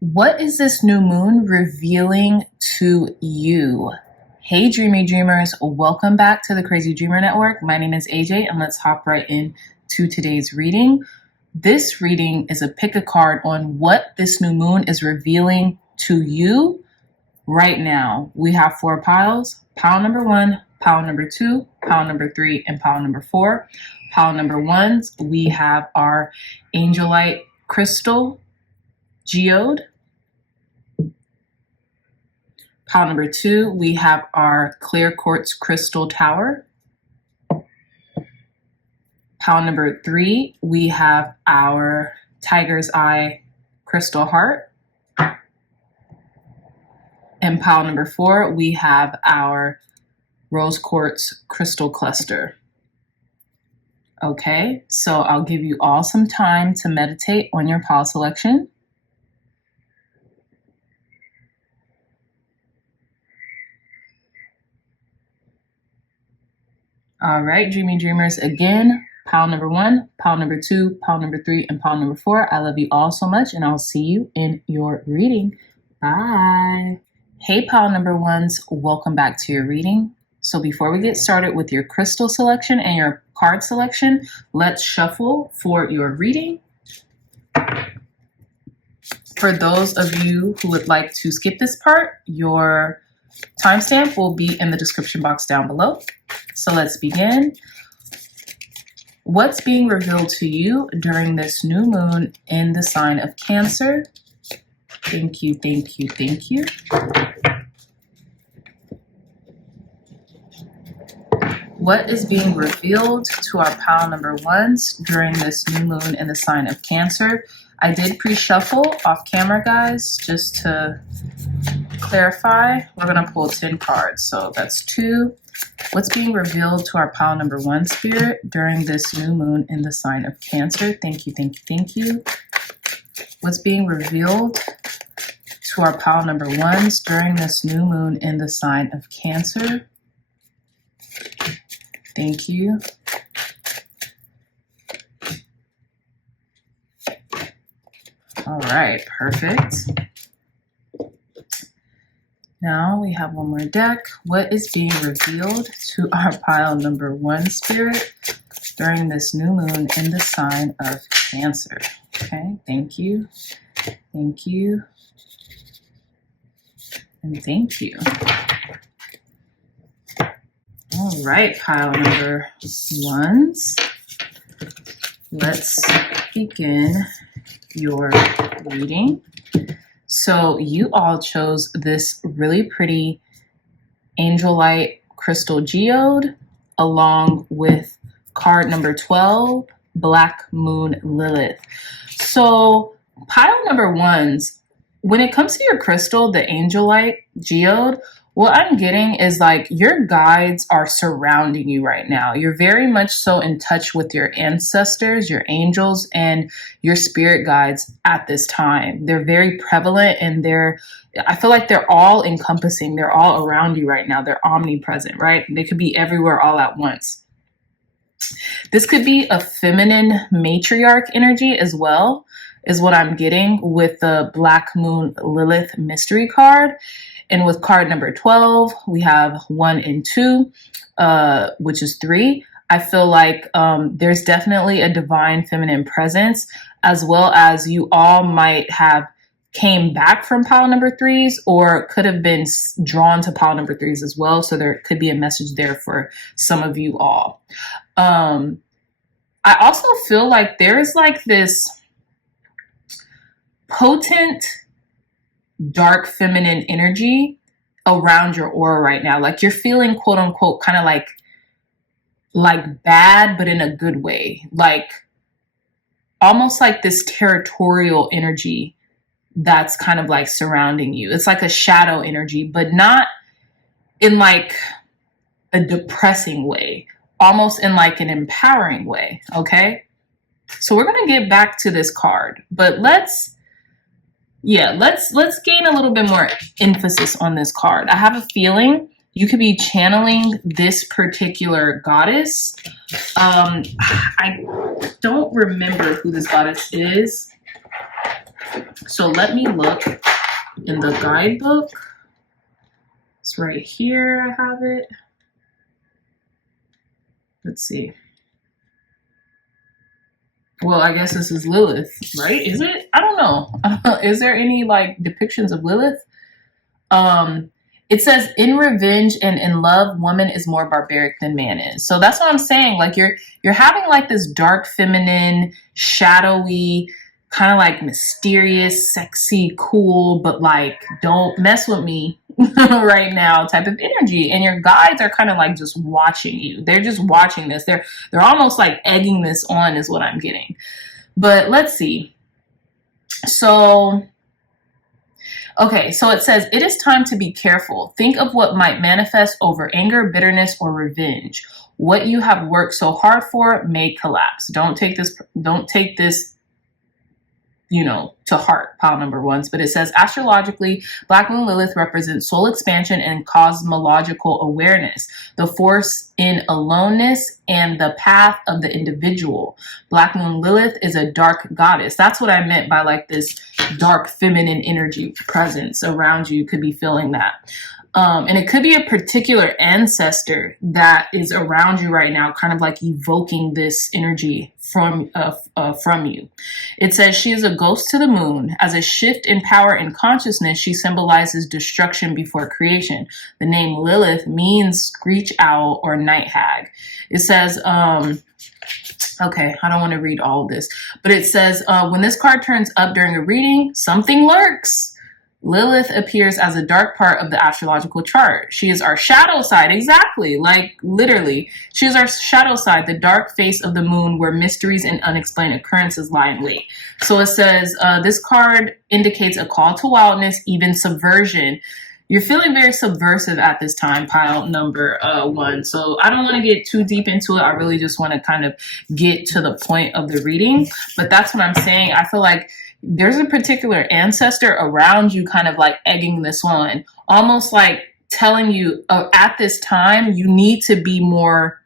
What is this new moon revealing to you? Hey, dreamy dreamers, welcome back to the Crazy Dreamer Network. My name is AJ, and let's hop right into today's reading. This reading is a pick a card on what this new moon is revealing to you right now. We have 4 piles: pile number 1, pile number 2, pile number 3, and pile number 4. Pile number 1s, we have our Angelite Crystal Geode. Pile number 2, we have our Clear Quartz Crystal Tower. Pile number 3, we have our Tiger's Eye Crystal Heart. And pile number 4, we have our Rose Quartz Crystal Cluster. Okay, so I'll give you all some time to meditate on your pile selection. All right, dreamy dreamers, again, pile number 1, pile number 2, pile number 3, and pile number 4. I love you all so much, and I'll see you in your reading. Bye. Hey, pile number 1s, welcome back to your reading. So before we get started with your crystal selection and your card selection, let's shuffle for your reading. For those of you who would like to skip this part, your timestamp will be in the description box down below. So let's begin. What's being revealed to you during this new moon in the sign of Cancer? Thank you, thank you, thank you. What is being revealed to our pile number 1s during this new moon in the sign of Cancer? I did pre-shuffle off camera, guys, just to clarify. We're going to pull 10 cards, so that's 2. What's being revealed to our pile number 1 spirit during this new moon in the sign of Cancer? Thank you, thank you, thank you. What's being revealed to our pile number 1s during this new moon in the sign of Cancer? Thank you. All right, perfect. Now we have one more deck. What is being revealed to our pile number 1 spirit during this new moon in the sign of Cancer? Okay, thank you, and thank you. All right, pile number 1s. Let's begin your reading. So you all chose this really pretty Angelite Crystal Geode along with card number 12, Black Moon Lilith. So pile number 1s, when it comes to your crystal, the Angelite Geode, what I'm getting is like your guides are surrounding you right now. You're very much so in touch with your ancestors, your angels, and your spirit guides at this time. They're very prevalent, and I feel like they're all encompassing. They're all around you right now. They're omnipresent, right? They could be everywhere all at once. This could be a feminine matriarch energy as well, is what I'm getting with the Black Moon Lilith mystery card. And with card number 12, we have 1 and 2, which is 3. I feel like there's definitely a divine feminine presence, as well as you all might have came back from pile number 3s or could have been drawn to pile number 3s as well. So there could be a message there for some of you all. I also feel like there's like this potent dark feminine energy around your aura right now. Like you're feeling quote unquote kind of like bad, but in a good way. Like almost like this territorial energy that's kind of like surrounding you. It's like a shadow energy, but not in like a depressing way, almost in like an empowering way. Okay. So we're going to get back to this card, but let's gain a little bit more emphasis on this card. I have a feeling you could be channeling this particular goddess. I don't remember who this goddess is. So let me look in the guidebook. It's right here. I have it. Let's see. Well, I guess this is Lilith, right? Is it? I don't know. Is there any like depictions of Lilith? It says, in revenge and in love, woman is more barbaric than man is. So that's what I'm saying. Like you're having like this dark, feminine, shadowy, kind of like mysterious, sexy, cool, but like don't mess with me right now type of energy. And your guides are kind of like just watching you. They're just watching this. They're almost like egging this on is what I'm getting. But let's see. So okay, so it says, it is time to be careful. Think of what might manifest over anger, bitterness, or revenge. What you have worked so hard for may collapse. Don't take this, to heart, pile number ones. But it says, astrologically, Black Moon Lilith represents soul expansion and cosmological awareness, the force in aloneness and the path of the individual. Black Moon Lilith is a dark goddess. That's what I meant by like this dark feminine energy presence around you. You could be feeling that. And it could be a particular ancestor that is around you right now, kind of like evoking this energy from you. It says, she is a ghost to the moon. As a shift in power and consciousness, she symbolizes destruction before creation. The name Lilith means screech owl or night hag. It says, okay, I don't want to read all of this, but it says, when this card turns up during a reading, something lurks. Lilith appears as a dark part of the astrological chart. She is our shadow side. Exactly. Like literally. She is our shadow side, the dark face of the moon where mysteries and unexplained occurrences lie in wait. So it says, this card indicates a call to wildness, even subversion. You're feeling very subversive at this time, pile number one. So I don't want to get too deep into it. I really just want to kind of get to the point of the reading. But that's what I'm saying. I feel like there's a particular ancestor around you kind of like egging this on, almost like telling you at this time, you need to be more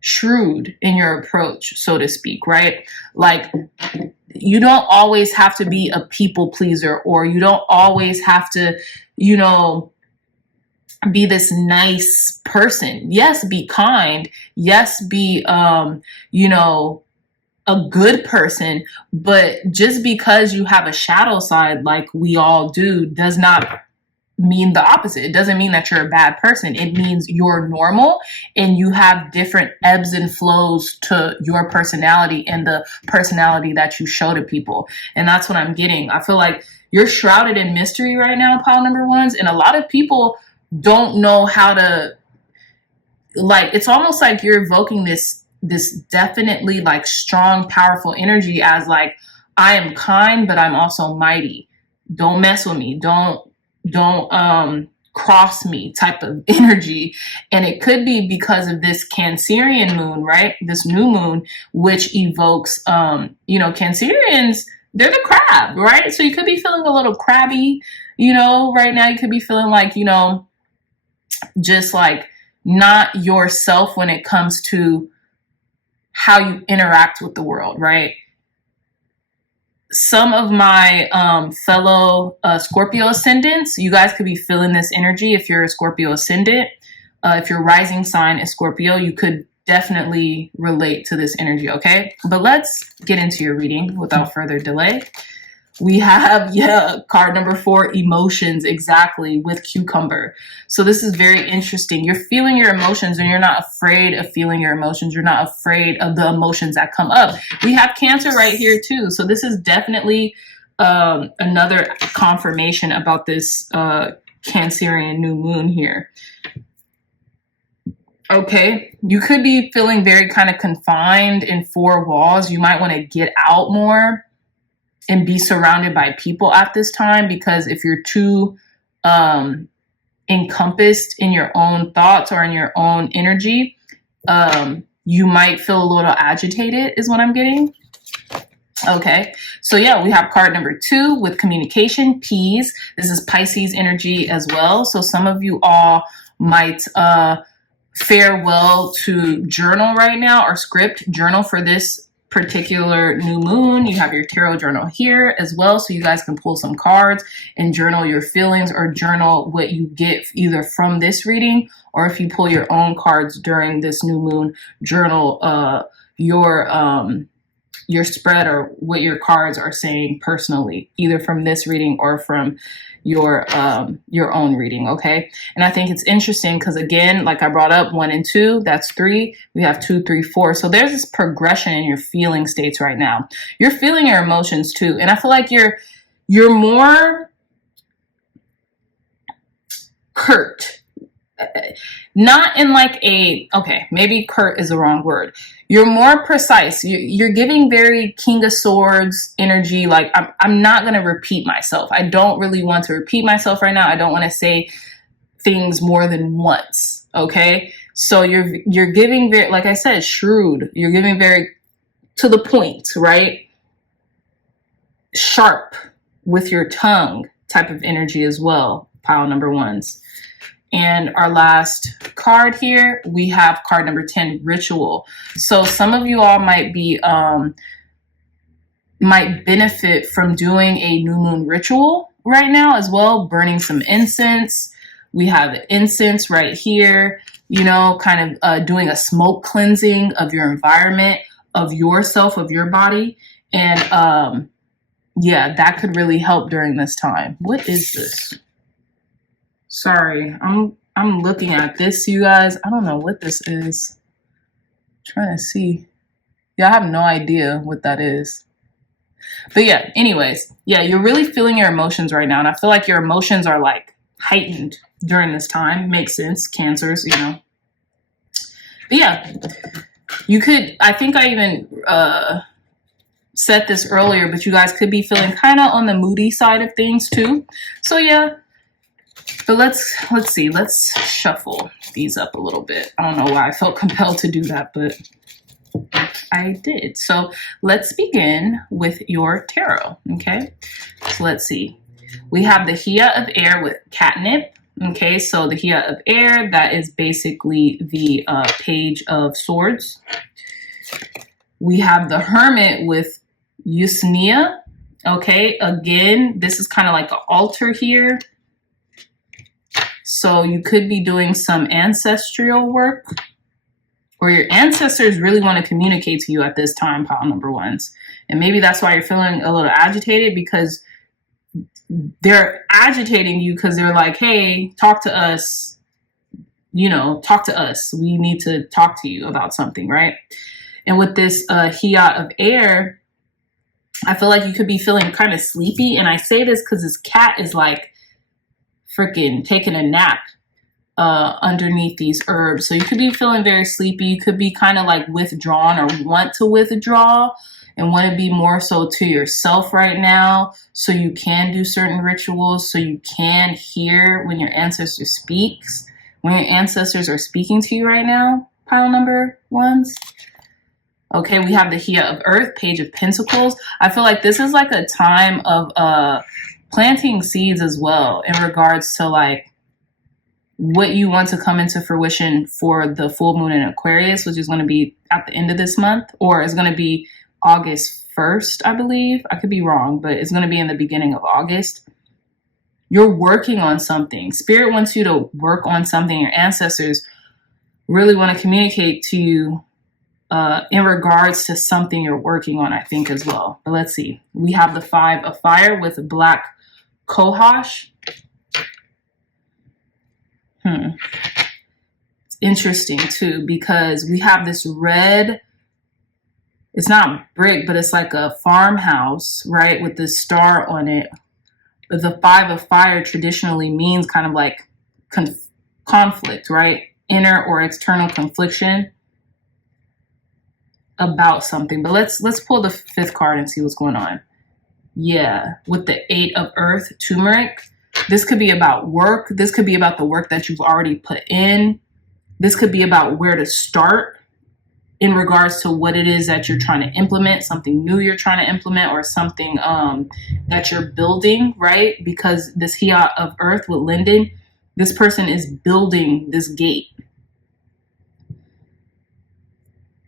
shrewd in your approach, so to speak, right? Like you don't always have to be a people pleaser, or you don't always have to, be this nice person. Yes, be kind. Yes, be, a good person, but just because you have a shadow side like we all do does not mean the opposite. It doesn't mean that you're a bad person. It means you're normal and you have different ebbs and flows to your personality and the personality that you show to people. And that's what I'm getting. I feel like you're shrouded in mystery right now, pile number ones, and a lot of people don't know how to, like, it's almost like you're evoking this definitely like strong, powerful energy as like, I am kind, but I'm also mighty. Don't mess with me. Don't cross me type of energy. And it could be because of this Cancerian moon, right? This new moon, which evokes, Cancerians, they're the crab, right? So you could be feeling a little crabby, right now. You could be feeling like, just like not yourself when it comes to how you interact with the world, right? Some of my fellow Scorpio ascendants, you guys could be feeling this energy if you're a Scorpio ascendant. If your rising sign is Scorpio, you could definitely relate to this energy, okay? But let's get into your reading without further delay. We have, card number 4, emotions, exactly, with cucumber. So this is very interesting. You're feeling your emotions and you're not afraid of feeling your emotions. You're not afraid of the emotions that come up. We have Cancer right here too. So this is definitely another confirmation about this Cancerian new moon here. Okay, you could be feeling very kind of confined in 4 walls. You might want to get out more and be surrounded by people at this time, because if you're too encompassed in your own thoughts or in your own energy, you might feel a little agitated is what I'm getting. Okay, so yeah, we have card number 2 with communication, peas. This is Pisces energy as well. So some of you all might fare well to journal right now, or script journal for this particular new moon, you have your tarot journal here as well, so you guys can pull some cards and journal your feelings or journal what you get either from this reading, or if you pull your own cards during this new moon, journal your spread or what your cards are saying personally, either from this reading or from your own reading. Okay. And I think it's interesting because, again, like I brought up 1 and 2, that's 3. We have 2, 3, 4. So there's this progression in your feeling states right now. You're feeling your emotions too. And I feel like you're more curt. Not in like okay, maybe curt is the wrong word. You're more precise. You're giving very King of Swords energy. Like, I'm not going to repeat myself. I don't really want to repeat myself right now. I don't want to say things more than once. Okay. So you're giving very, like I said, shrewd. You're giving very to the point, right? Sharp with your tongue type of energy as well. Pile number 1s. And our last card here, we have card number 10, ritual. So some of you all might be, might benefit from doing a new moon ritual right now as well, burning some incense. We have incense right here, you know, kind of doing a smoke cleansing of your environment, of yourself, of your body. And yeah, that could really help during this time. What is this? Sorry, I'm looking at this, you guys. I don't know what this is. I'm trying to see. Yeah, I have no idea what that is. But yeah, anyways, yeah, you're really feeling your emotions right now. And I feel like your emotions are like heightened during this time. Makes sense. Cancers, you know. But yeah, you could, I think I even said this earlier, but you guys could be feeling kind of on the moody side of things too. So yeah. But let's see. Let's shuffle these up a little bit. I don't know why I felt compelled to do that, but I did. So let's begin with your tarot. Okay. So let's see. We have the Hia of Air with catnip. Okay. So the Hia of Air, that is basically the Page of Swords. We have the Hermit with Yusnia. Okay. Again, this is kind of like an altar here. So you could be doing some ancestral work, or your ancestors really want to communicate to you at this time, pile number 1s. And maybe that's why you're feeling a little agitated, because they're agitating you because they're like, hey, talk to us, you know, talk to us. We need to talk to you about something, right? And with this Hia of Air, I feel like you could be feeling kind of sleepy. And I say this because this cat is like freaking taking a nap underneath these herbs. So you could be feeling very sleepy. You could be kind of like withdrawn, or want to withdraw and want to be more so to yourself right now, so you can do certain rituals, so you can hear when your ancestor speaks, when your ancestors are speaking to you right now, pile number 1s. Okay, we have the Hia of Earth, Page of Pentacles. I feel like this is like a time of planting seeds as well, in regards to like what you want to come into fruition for the full moon in Aquarius, which is going to be at the end of this month, or is going to be August 1st, I believe. I could be wrong, but it's going to be in the beginning of August. You're working on something. Spirit wants you to work on something. Your ancestors really want to communicate to you in regards to something you're working on, I think, as well. But let's see. We have the 5 of Fire with Black Kohash. It's interesting too, because we have this red, it's not brick, but it's like a farmhouse, right, with this star on it. But the 5 of Fire traditionally means kind of like conflict, right? Inner or external confliction about something. But let's pull the 5th card and see what's going on. Yeah, with the 8 of Earth, Turmeric. This could be about work. This could be about the work that you've already put in. This could be about where to start in regards to what it is that you're trying to implement, something new you're trying to implement, or something that you're building, right? Because this Hia of Earth with Linden, this person is building this gate.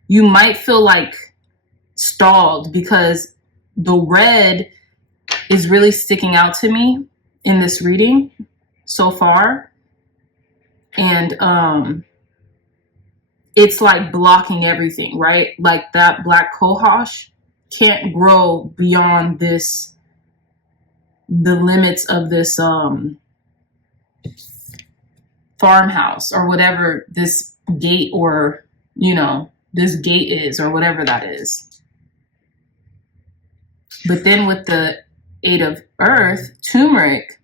You might feel like stalled because the red is really sticking out to me in this reading so far. And it's like blocking everything, right? Like that black cohosh can't grow beyond this, the limits of this farmhouse or whatever this gate, or this gate is, or whatever that is. But then with the 8 of Earth, turmeric,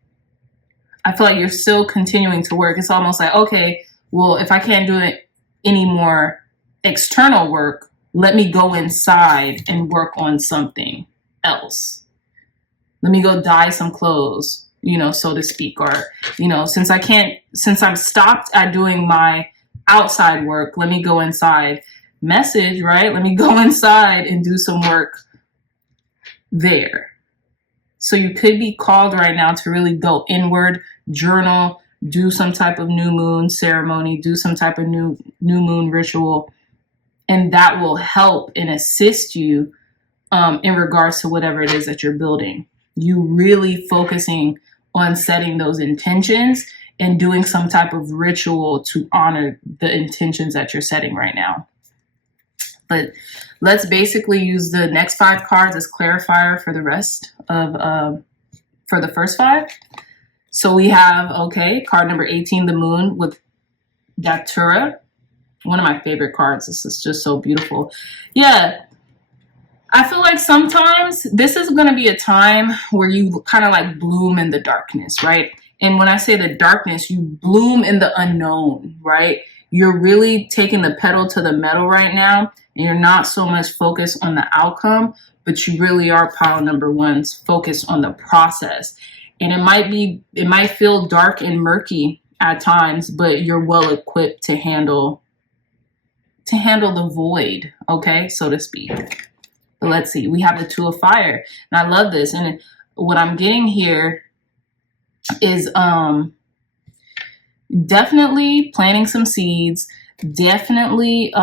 I feel like you're still continuing to work. It's almost like, okay, well, if I can't do it any more external work, let me go inside and work on something else. Let me go dye some clothes, so to speak. Or, since I've stopped at doing my outside work, let me go inside. Message, right? Let me go inside and do some work there. So you could be called right now to really go inward, journal, do some type of new moon ceremony, do some type of new moon ritual, and that will help and assist you in regards to whatever it is that you're building. You really focusing on setting those intentions and doing some type of ritual to honor the intentions that you're setting right now. But let's basically use the next 5 cards as clarifier for the rest of, for the first 5. So we have, card number 18, the moon with Datura. One of my favorite cards. This is just so beautiful. Yeah. I feel like sometimes this is going to be a time where you kind of like bloom in the darkness, right? And when I say the darkness, you bloom in the unknown, right? You're really taking the pedal to the metal right now, and you're not so much focused on the outcome, but you really are, pile number 1s, focused on the process. And it might feel dark and murky at times, but you're well equipped to handle the void, so to speak. But let's see, we have the 2 of fire, and I love this. And what I'm getting here is definitely planting some seeds, definitely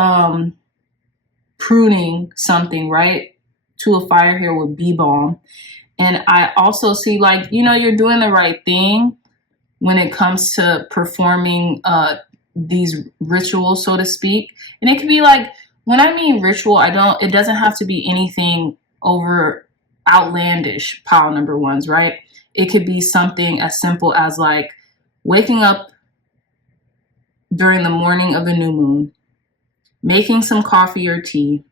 pruning something, right? 2 of fire here with bee balm. And I also see, like, you're doing the right thing when it comes to performing these rituals, so to speak. And it could be like, when I mean ritual, it doesn't have to be anything over outlandish, pile number 1s, right? It could be something as simple as like waking up during the morning of the new moon, making some coffee or tea,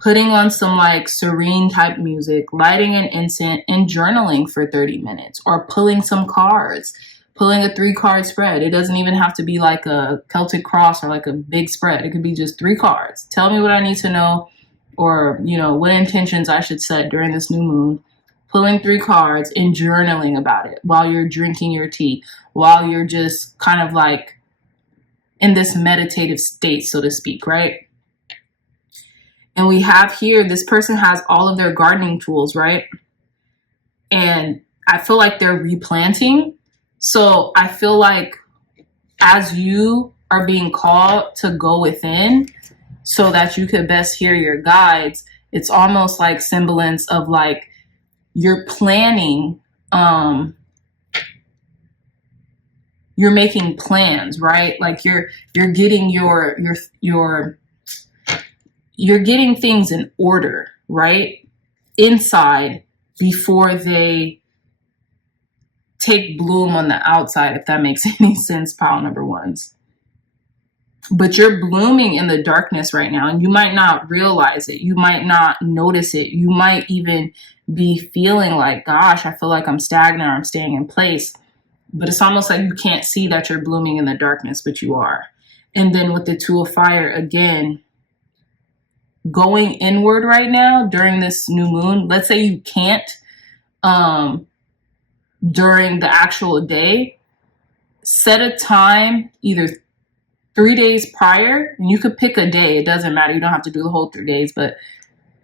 putting on some like serene type music, lighting an incense, and journaling for 30 minutes, or pulling some cards, pulling a 3-card spread. It doesn't even have to be like a Celtic cross or like a big spread. It could be just 3 cards. Tell me what I need to know, or, what intentions I should set during this new moon. Pulling 3 cards and journaling about it while you're drinking your tea, while you're just kind of like in this meditative state, so to speak, right? And we have here, this person has all of their gardening tools, right? And I feel like they're replanting. So I feel like as you are being called to go within so that you could best hear your guides, it's almost like semblance of like you're planning, you're making plans, right? Like you're getting you're getting things in order, right? Inside before they take bloom on the outside, if that makes any sense, pile number 1s. But you're blooming in the darkness right now, and you might not realize it. You might not notice it. You might even be feeling like, gosh, I feel like I'm stagnant or I'm staying in place. But it's almost like you can't see that you're blooming in the darkness, but you are. And then with the 2 of fire, again, going inward right now during this new moon. Let's say you can't during the actual day. Set a time either 3 days prior, and you could pick a day. It doesn't matter. You don't have to do the whole 3 days, but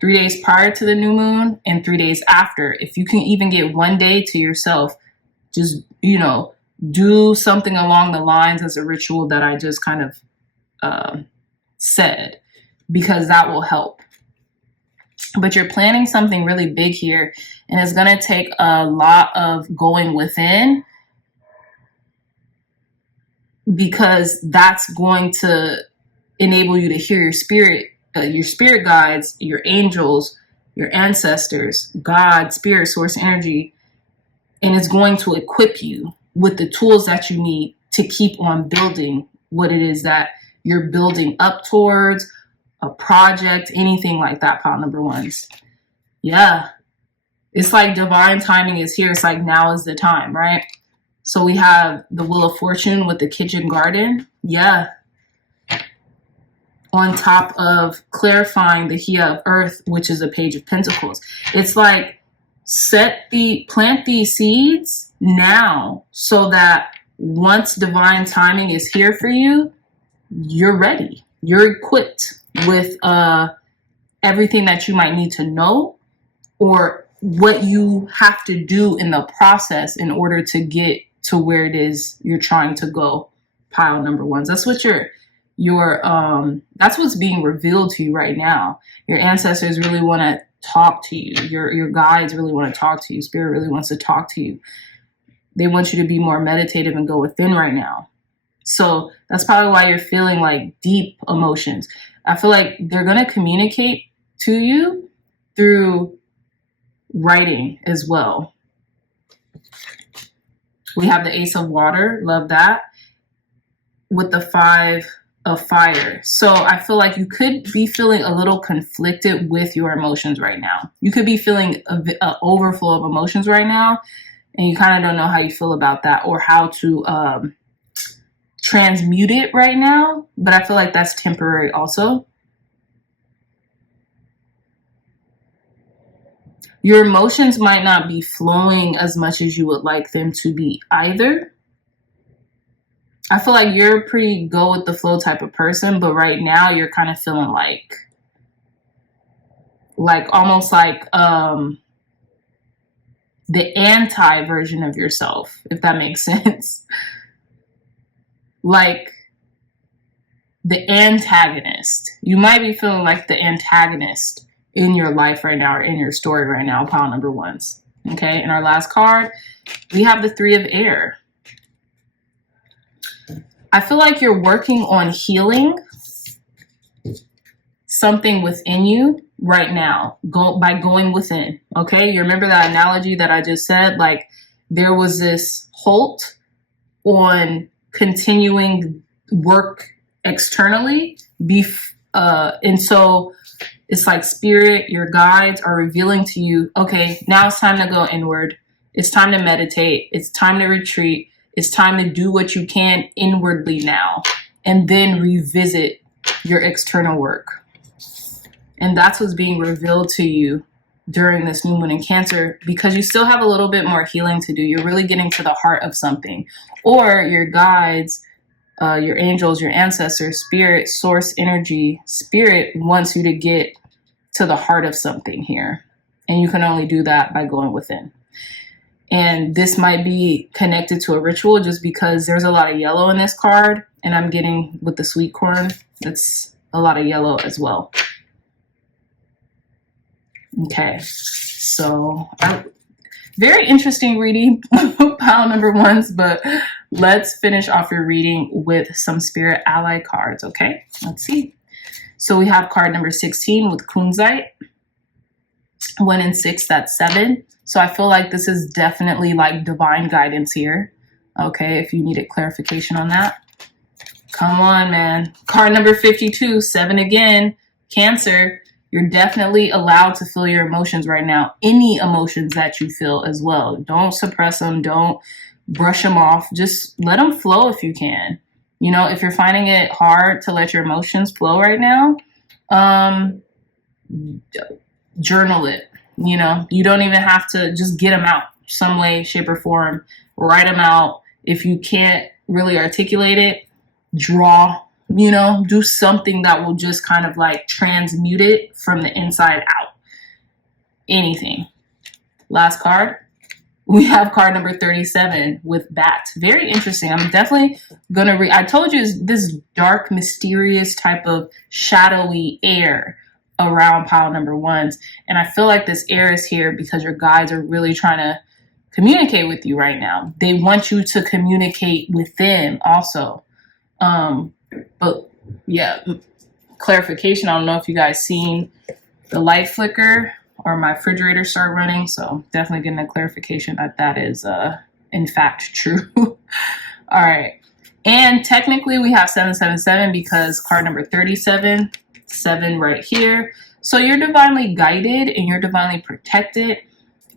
3 days prior to the new moon and 3 days after. If you can even get 1 day to yourself, just, do something along the lines as a ritual that I just kind of said, because that will help. but you're planning something really big here, and it's going to take a lot of going within, because that's going to enable you to hear your spirit guides, your angels, your ancestors, God, spirit, source energy, and it's going to equip you with the tools that you need to keep on building what it is that you're building up towards, a project, anything like that, pile number ones. Yeah. It's like divine timing is here. It's like now is the time, right? So we have the Wheel of Fortune with the kitchen garden. Yeah. On top of clarifying the Hia of Earth, which is a Page of Pentacles. It's like plant these seeds now so that once divine timing is here for you, you're ready. You're equipped with everything that you might need to know, or what you have to do in the process in order to get to where it is you're trying to go, pile number ones. That's what that's what's being revealed to you right now. Your ancestors really want to talk to you. Your guides really want to talk to you. Spirit really wants to talk to you. They want you to be more meditative and go within right now. So that's probably why you're feeling like deep emotions. I feel like they're going to communicate to you through writing as well. We have the Ace of Water. Love that. With the 5 of Fire. So I feel like you could be feeling a little conflicted with your emotions right now. You could be feeling an overflow of emotions right now, and you kind of don't know how you feel about that or how to transmute it right now. But I feel like that's temporary also. Your emotions might not be flowing as much as you would like them to be either. I feel like you're a pretty go with the flow type of person, but right now you're kind of feeling like almost like the anti version of yourself, if that makes sense. Like the antagonist. You might be feeling like the antagonist in your life right now, or in your story right now, pile number ones. Okay, in our last card, we have the 3 of Air. I feel like you're working on healing something within you right now, by going within. Okay, you remember that analogy that I just said? Like there was this halt on continuing work externally, and so it's like spirit, your guides are revealing to you, okay, now it's time to go inward. It's time to meditate. It's time to retreat. It's time to do what you can inwardly now, and then revisit your external work. And that's what's being revealed to you during this new moon in Cancer, because you still have a little bit more healing to do. You're really getting to the heart of something, or your guides, your angels, your ancestors, spirit, source energy, spirit wants you to get to the heart of something here. And you can only do that by going within. And this might be connected to a ritual, just because there's a lot of yellow in this card. And I'm getting with the sweet corn, it's a lot of yellow as well. Okay, so very interesting reading, pile number ones, but let's finish off your reading with some spirit ally cards, okay? Let's see. So we have card number 16 with Kunzite. 1 and 6, that's 7. So I feel like this is definitely like divine guidance here. Okay, if you needed clarification on that. Come on, man. Card number 52, 7 again. Cancer, you're definitely allowed to feel your emotions right now. Any emotions that you feel as well. Don't suppress them. Don't brush them off. Just let them flow if you can. You know, if you're finding it hard to let your emotions flow right now, journal it. You know, you don't even have to just get them out some way, shape, or form. Write them out. If you can't really articulate it, draw, you know, do something that will just kind of like transmute it from the inside out. Anything. Last card. We have card number 37 with Bat. Very interesting. I'm definitely going to read. I told you it's this dark, mysterious type of shadowy air. around pile number ones. And I feel like this air is here because your guides are really trying to communicate with you right now. They want you to communicate with them also. But yeah, clarification. I don't know if you guys seen the light flicker or my refrigerator start running. So definitely getting a clarification that that is in fact true. All right. And technically we have 777 because card number 37, 7 right here. So you're divinely guided and you're divinely protected.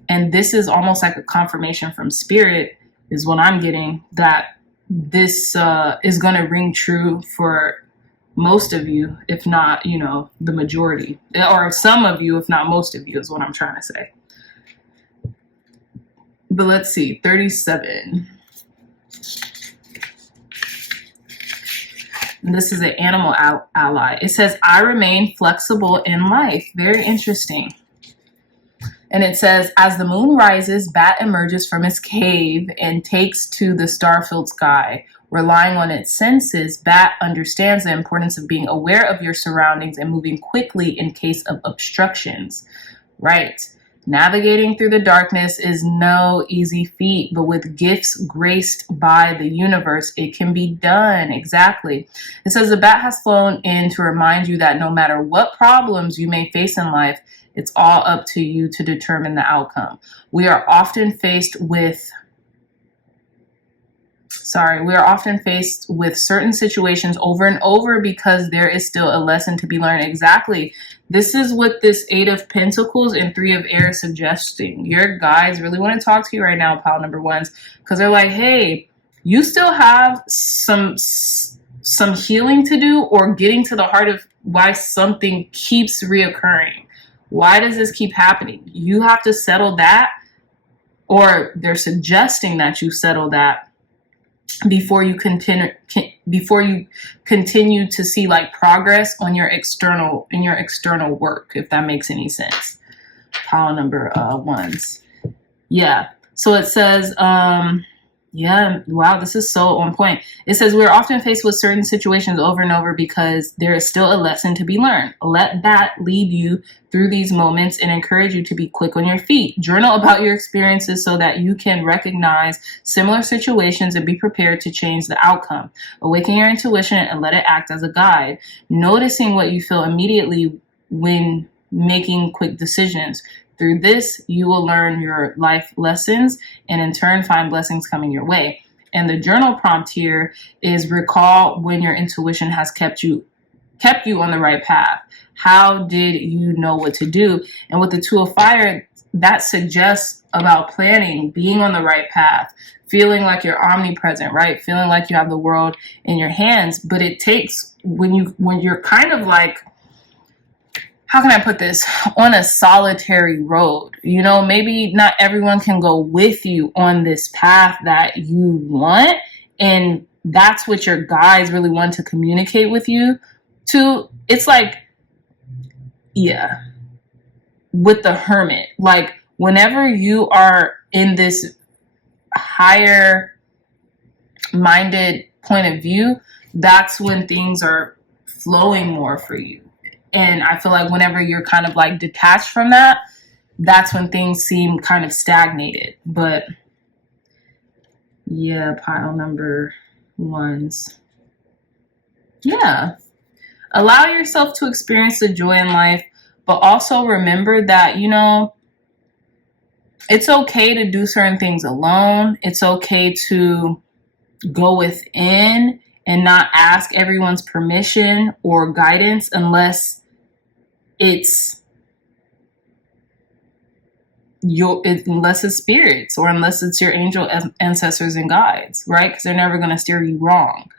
And this is almost like a confirmation from spirit is what I'm getting, that this is going to ring true for most of you, if not, you know, the majority, or some of you, if not most of you, is what I'm trying to say. But let's see, 37. And this is an animal ally. It says, I remain flexible in life. Very interesting. And it says, as the moon rises, Bat emerges from its cave and takes to the star-filled sky. Relying on its senses, Bat understands the importance of being aware of your surroundings and moving quickly in case of obstructions. Right. Navigating through the darkness is no easy feat, but with gifts graced by the universe, it can be done. Exactly. It says the Bat has flown in to remind you that no matter what problems you may face in life, it's all up to you to determine the outcome. We are often faced with certain situations over and over because there is still a lesson to be learned. Exactly. This is what this 8 of Pentacles and 3 of Air is suggesting. Your guides really want to talk to you right now, pile number ones, because they're like, hey, you still have some healing to do, or getting to the heart of why something keeps reoccurring. Why does this keep happening? You have to settle that, or they're suggesting that you settle that before you continue to see like progress on your external work, if that makes any sense. Pile number ones. Yeah. So it says, yeah, wow, this is so on point. It says we're often faced with certain situations over and over because there is still a lesson to be learned. Let that lead you through these moments and encourage you to be quick on your feet. Journal about your experiences so that you can recognize similar situations and be prepared to change the outcome. Awaken your intuition and let it act as a guide. Noticing what you feel immediately when making quick decisions. Through this, you will learn your life lessons and in turn find blessings coming your way. And the journal prompt here is recall when your intuition has kept you on the right path. How did you know what to do? And with the 2 of Fire, that suggests about planning, being on the right path, feeling like you're omnipresent, right? Feeling like you have the world in your hands. But it takes when you're kind of like, how can I put this, on a solitary road. You know, maybe not everyone can go with you on this path that you want. And that's what your guides really want to communicate with you to. It's like, yeah, with the Hermit, like whenever you are in this higher minded point of view, that's when things are flowing more for you. And I feel like whenever you're kind of like detached from that, that's when things seem kind of stagnated. But yeah, pile number ones. Yeah. Allow yourself to experience the joy in life, but also remember that, you know, it's okay to do certain things alone. It's okay to go within and not ask everyone's permission or guidance unless it's spirits, or unless it's your angel ancestors and guides, right? Because they're never going to steer you wrong.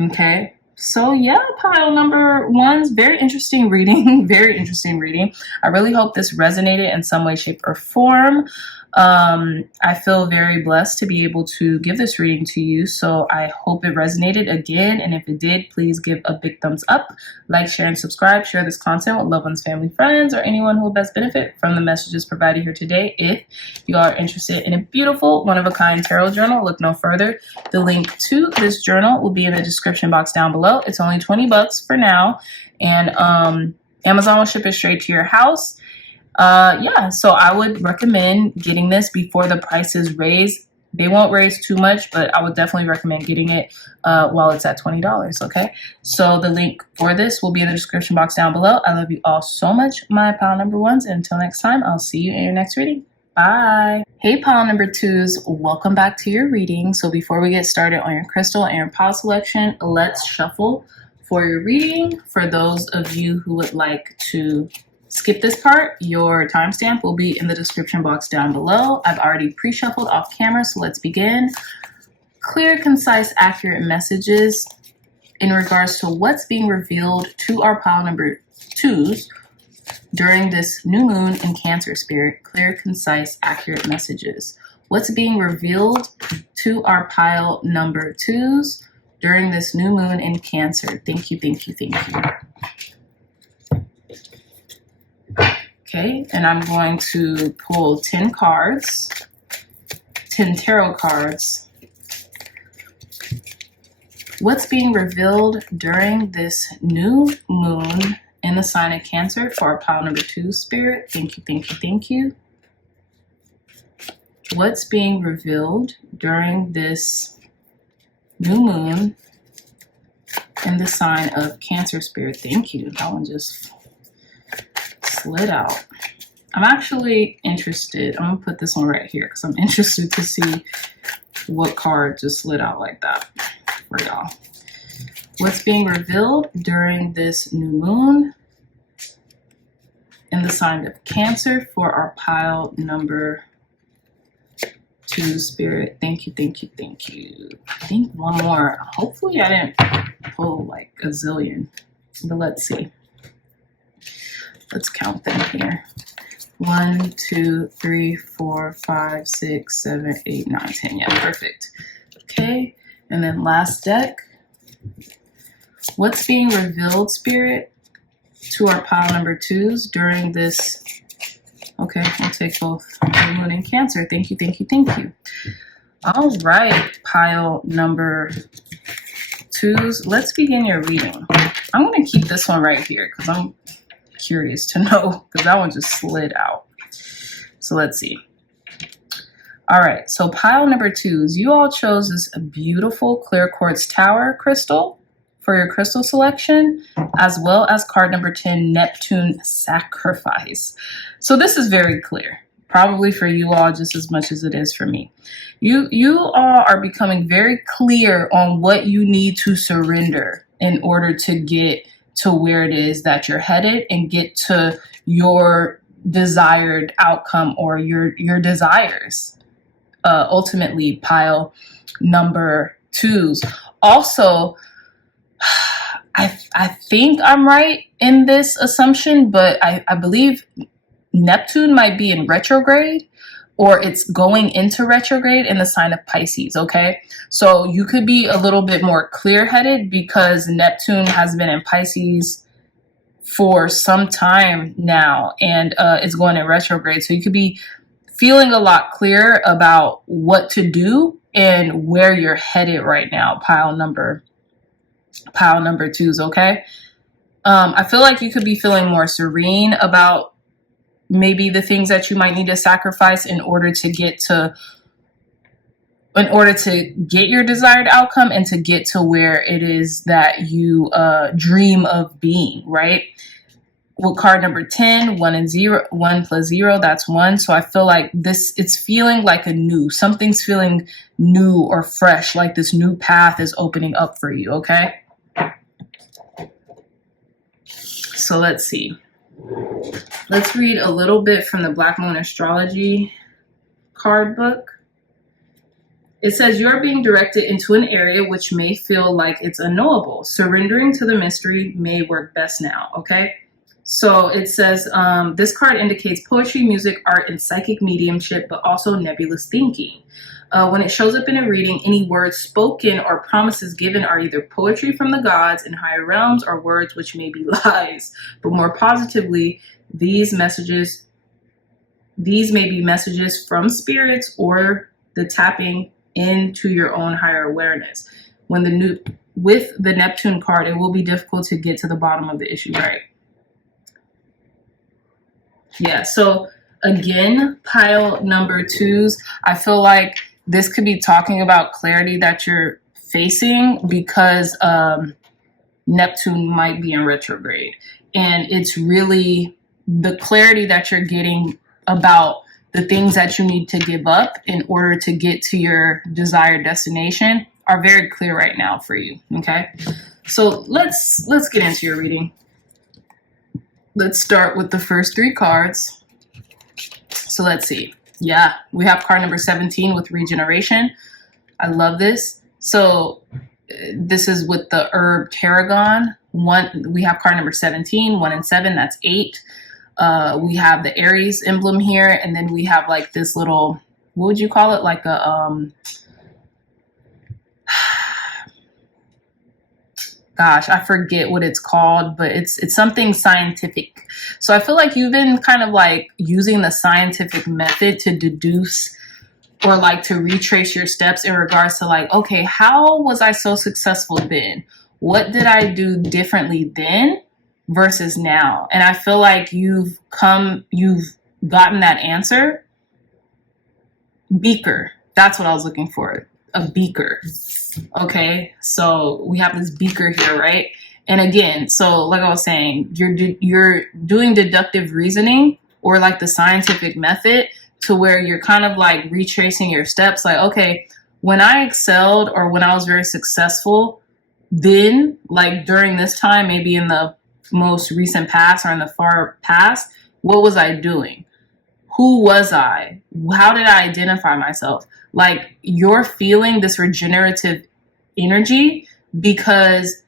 Okay. So yeah, pile number ones, very interesting reading. Very interesting reading. I really hope this resonated in some way, shape, or form. I feel very blessed to be able to give this reading to you. So I hope it resonated again. And if it did, please give a big thumbs up, like, share, and subscribe. Share this content with loved ones, family, friends, or anyone who will best benefit from the messages provided here today. If you are interested in a beautiful, one-of-a-kind tarot journal, look no further. The link to this journal will be in the description box down below. It's only 20 bucks for now. And Amazon will ship it straight to your house. Yeah, so I would recommend getting this before the prices raise. They won't raise too much, but I would definitely recommend getting it while it's at $20, okay? So the link for this will be in the description box down below. I love you all so much, my pile number ones. And until next time, I'll see you in your next reading. Bye. Hey, pile number twos, welcome back to your reading. So before we get started on your crystal and your pile selection, let's shuffle for your reading. For those of you who would like to skip this part, your timestamp will be in the description box down below. I've already pre-shuffled off camera, so let's begin. Clear, concise, accurate messages in regards to what's being revealed to our pile number twos during this new moon in Cancer spirit. Clear, concise, accurate messages. What's being revealed to our pile number twos during this new moon in Cancer. Thank you, thank you, thank you. Okay, and I'm going to pull 10 cards, 10 tarot cards. What's being revealed during this new moon in the sign of Cancer for our pile number two spirit? Thank you, thank you, thank you. What's being revealed during this new moon in the sign of Cancer spirit? Thank you. That one just slid out. I'm actually interested. I'm gonna put this one right here because I'm interested to see what card just slid out like that for y'all. What's being revealed during this new moon in the sign of Cancer for our pile number two spirit? Thank you, thank you, thank you. I think one more. Hopefully I didn't pull like a zillion, but let's see. Let's count them here. 1, 2, 3, 4, 5, 6, 7, 8, 9, 10. Yeah, perfect. Okay, and then last deck. What's being revealed, spirit, to our pile number twos during this? Okay, we'll take both the moon and Cancer. Thank you, thank you, thank you. All right, pile number twos. Let's begin your reading. I'm going to keep this one right here because I'm curious to know, because that one just slid out. So let's see. All right, so pile number twos, you all chose this beautiful clear quartz tower crystal for your crystal selection, as well as card number 10, Neptune Sacrifice. So this is very clear, probably for you all just as much as it is for me. You all are becoming very clear on what you need to surrender in order to get to where it is that you're headed and get to your desired outcome or your desires. Ultimately, pile number twos. Also, I think I'm right in this assumption, but I believe Neptune might be in retrograde, or it's going into retrograde in the sign of Pisces, okay? So you could be a little bit more clear-headed because Neptune has been in Pisces for some time now, and it's going in retrograde. So you could be feeling a lot clearer about what to do and where you're headed right now, pile number twos, okay? I feel like you could be feeling more serene about maybe the things that you might need to sacrifice in order to get your desired outcome and to get to where it is that you dream of being, right? With card number 10, 1 and 0, 1 plus 0, that's 1. So I feel like it's feeling like something's feeling new or fresh, like this new path is opening up for you, okay? So let's see. Let's read a little bit from the Black Moon Astrology card book. It says, you're being directed into an area which may feel like it's unknowable. Surrendering to the mystery may work best now, okay? So it says, this card indicates poetry, music, art, and psychic mediumship, but also nebulous thinking. When it shows up in a reading, any words spoken or promises given are either poetry from the gods in higher realms or words which may be lies. But more positively, these may be messages from spirits or the tapping into your own higher awareness. With the Neptune card, it will be difficult to get to the bottom of the issue, right? Yeah, so again, pile number 2s, I feel like this could be talking about clarity that you're facing because Neptune might be in retrograde. And it's really the clarity that you're getting about the things that you need to give up in order to get to your desired destination are very clear right now for you, okay? So let's get into your reading. Let's start with the first 3 cards. So let's see. Yeah, we have card number 17 with regeneration. I love this. So this is with the herb tarragon. We have card number 17, 1 and 7, that's 8. We have the Aries emblem here, and then we have like this little, what would you call it? Like a, gosh, I forget what it's called, but it's something scientific. So I feel like you've been kind of like using the scientific method to deduce or like to retrace your steps in regards to like, okay, how was I so successful then? What did I do differently then versus now? And I feel like you've gotten that answer. Beaker. That's what I was looking for. A beaker. Okay, so we have this beaker here, right? And again, so like I was saying, you're doing deductive reasoning or like the scientific method to where you're kind of like retracing your steps. Like, okay, when I excelled or when I was very successful, then like during this time, maybe in the most recent past or in the far past, what was I doing? Who was I? How did I identify myself? Like you're feeling this regenerative energy because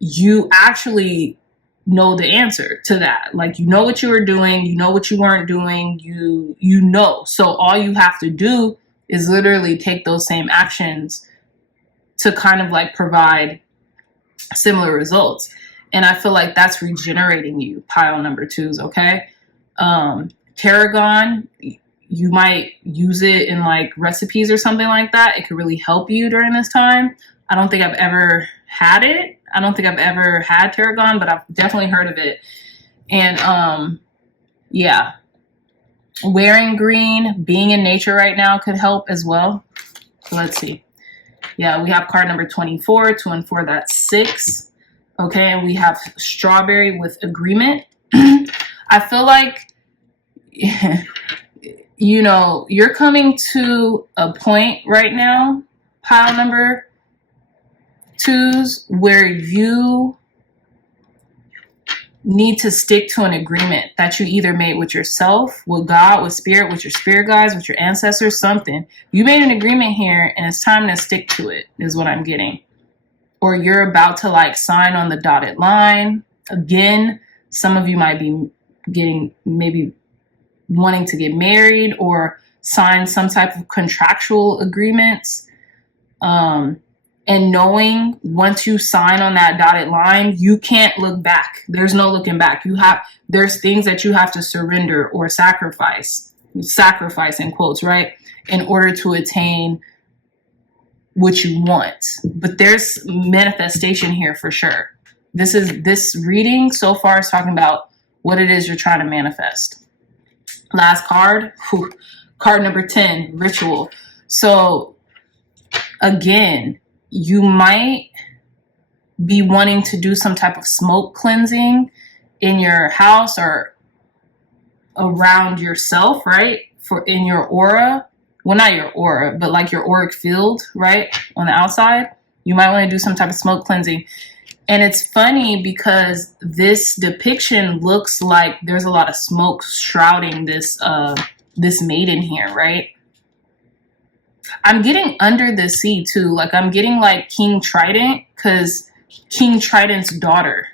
you actually know the answer to that. Like you know what you were doing, you know what you weren't doing, you know. So all you have to do is literally take those same actions to kind of like provide similar results. And I feel like that's regenerating you, pile number 2s, okay? Tarragon, you might use it in like recipes or something like that. It could really help you during this time. I don't think I've ever had it. I don't think I've ever had tarragon, but I've definitely heard of it. And yeah, wearing green, being in nature right now could help as well. So let's see. Yeah, we have card number 24, 2 and 4, that's 6. Okay, and we have strawberry with agreement. I feel like you know, you're coming to a point right now, pile number 2s, where you need to stick to an agreement that you either made with yourself, with God, with spirit, with your spirit guides, with your ancestors, something. You made an agreement here and it's time to stick to it, is what I'm getting. Or you're about to like sign on the dotted line. Again, some of you might be getting maybe wanting to get married or sign some type of contractual agreements. And knowing once you sign on that dotted line, you can't look back. There's no looking back. There's things that you have to surrender or sacrifice in quotes, right? In order to attain what you want. But there's manifestation here for sure. This reading so far is talking about what it is you're trying to manifest. Last card, card number 10, ritual. So again, you might be wanting to do some type of smoke cleansing in your house or around yourself, right? In your aura. Well, not your aura, but like your auric field, right? On the outside. You might want to do some type of smoke cleansing. And it's funny because this depiction looks like there's a lot of smoke shrouding this maiden here, right? I'm getting under the sea too. Like I'm getting like King Trident, because King Trident's daughter,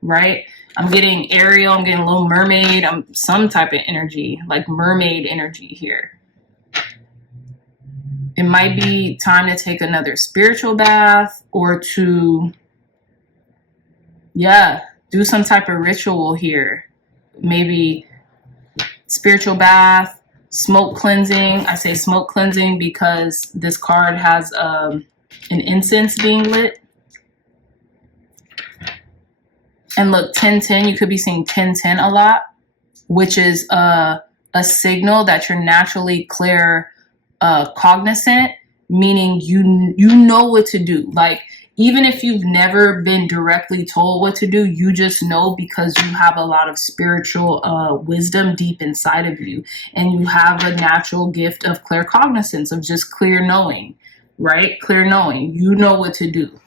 right? I'm getting Ariel, I'm getting Little Mermaid, I'm some type of energy, like mermaid energy here. It might be time to take another spiritual bath or to, yeah, do some type of ritual here. Maybe spiritual bath, smoke cleansing. I say smoke cleansing because this card has an incense being lit. And look, 1010, you could be seeing 1010 a lot, which is a signal that you're naturally clear cognizant, meaning you know what to do. Like, even if you've never been directly told what to do, you just know because you have a lot of spiritual wisdom deep inside of you, and you have a natural gift of clear cognizance, of just clear knowing, right? Clear knowing. You know what to do.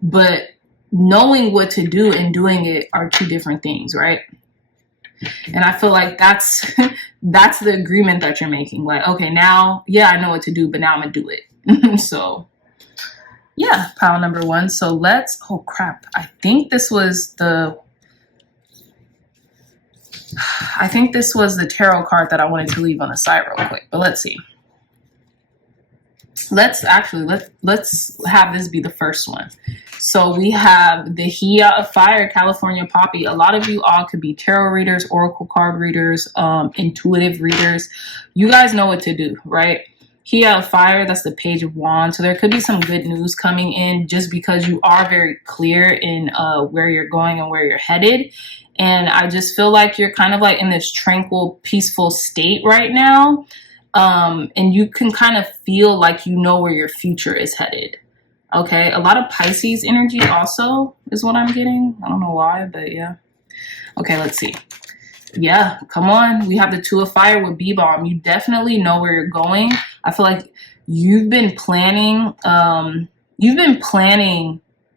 But knowing what to do and doing it are two different things, right? And I feel like that's that's the agreement that you're making. Like, okay, now, yeah, I know what to do, but now I'm gonna do it. So yeah, pile number one. So let's, oh crap, I think this was the tarot card that I wanted to leave on the side real quick, but let's see. Let's have this be the first one. So we have the Hia of Fire, California Poppy. A lot of you all could be tarot readers, oracle card readers, intuitive readers. You guys know what to do, right? Hia of Fire, that's the Page of Wands. So there could be some good news coming in just because you are very clear in where you're going and where you're headed. And I just feel like you're kind of like in this tranquil, peaceful state right now. And you can kind of feel like you know where your future is headed. Okay, a lot of Pisces energy also is what I'm getting. I don't know why, but yeah. Okay, let's see. Yeah, come on. We have the Two of Fire with B-Bomb. You definitely know where you're going. I feel like you've been planning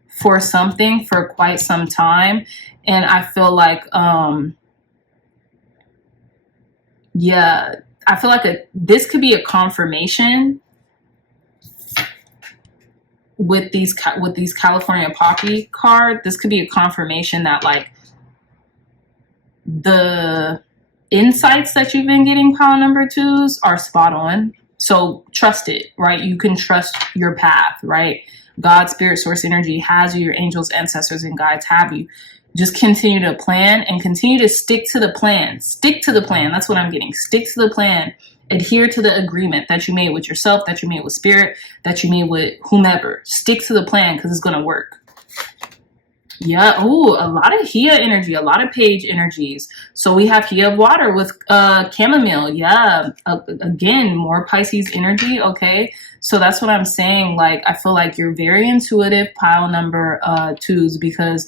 for something for quite some time. And I feel like, yeah, I feel like this could be a confirmation with these California Poppy card. This could be a confirmation that like the insights that you've been getting, pile number twos, are spot on. So trust it, right? You can trust your path, right? God, spirit, source, energy has you. Your angels, ancestors, and guides have you. Just continue to plan and continue to stick to the plan. Stick to the plan. That's what I'm getting. Stick to the plan. Adhere to the agreement that you made with yourself, that you made with spirit, that you made with whomever. Stick to the plan because it's going to work. Yeah. Ooh, a lot of Hia energy, a lot of Page energies. So we have Hia of Water with chamomile. Yeah. Again, more Pisces energy. Okay. So that's what I'm saying. Like, I feel like you're very intuitive, pile number twos, because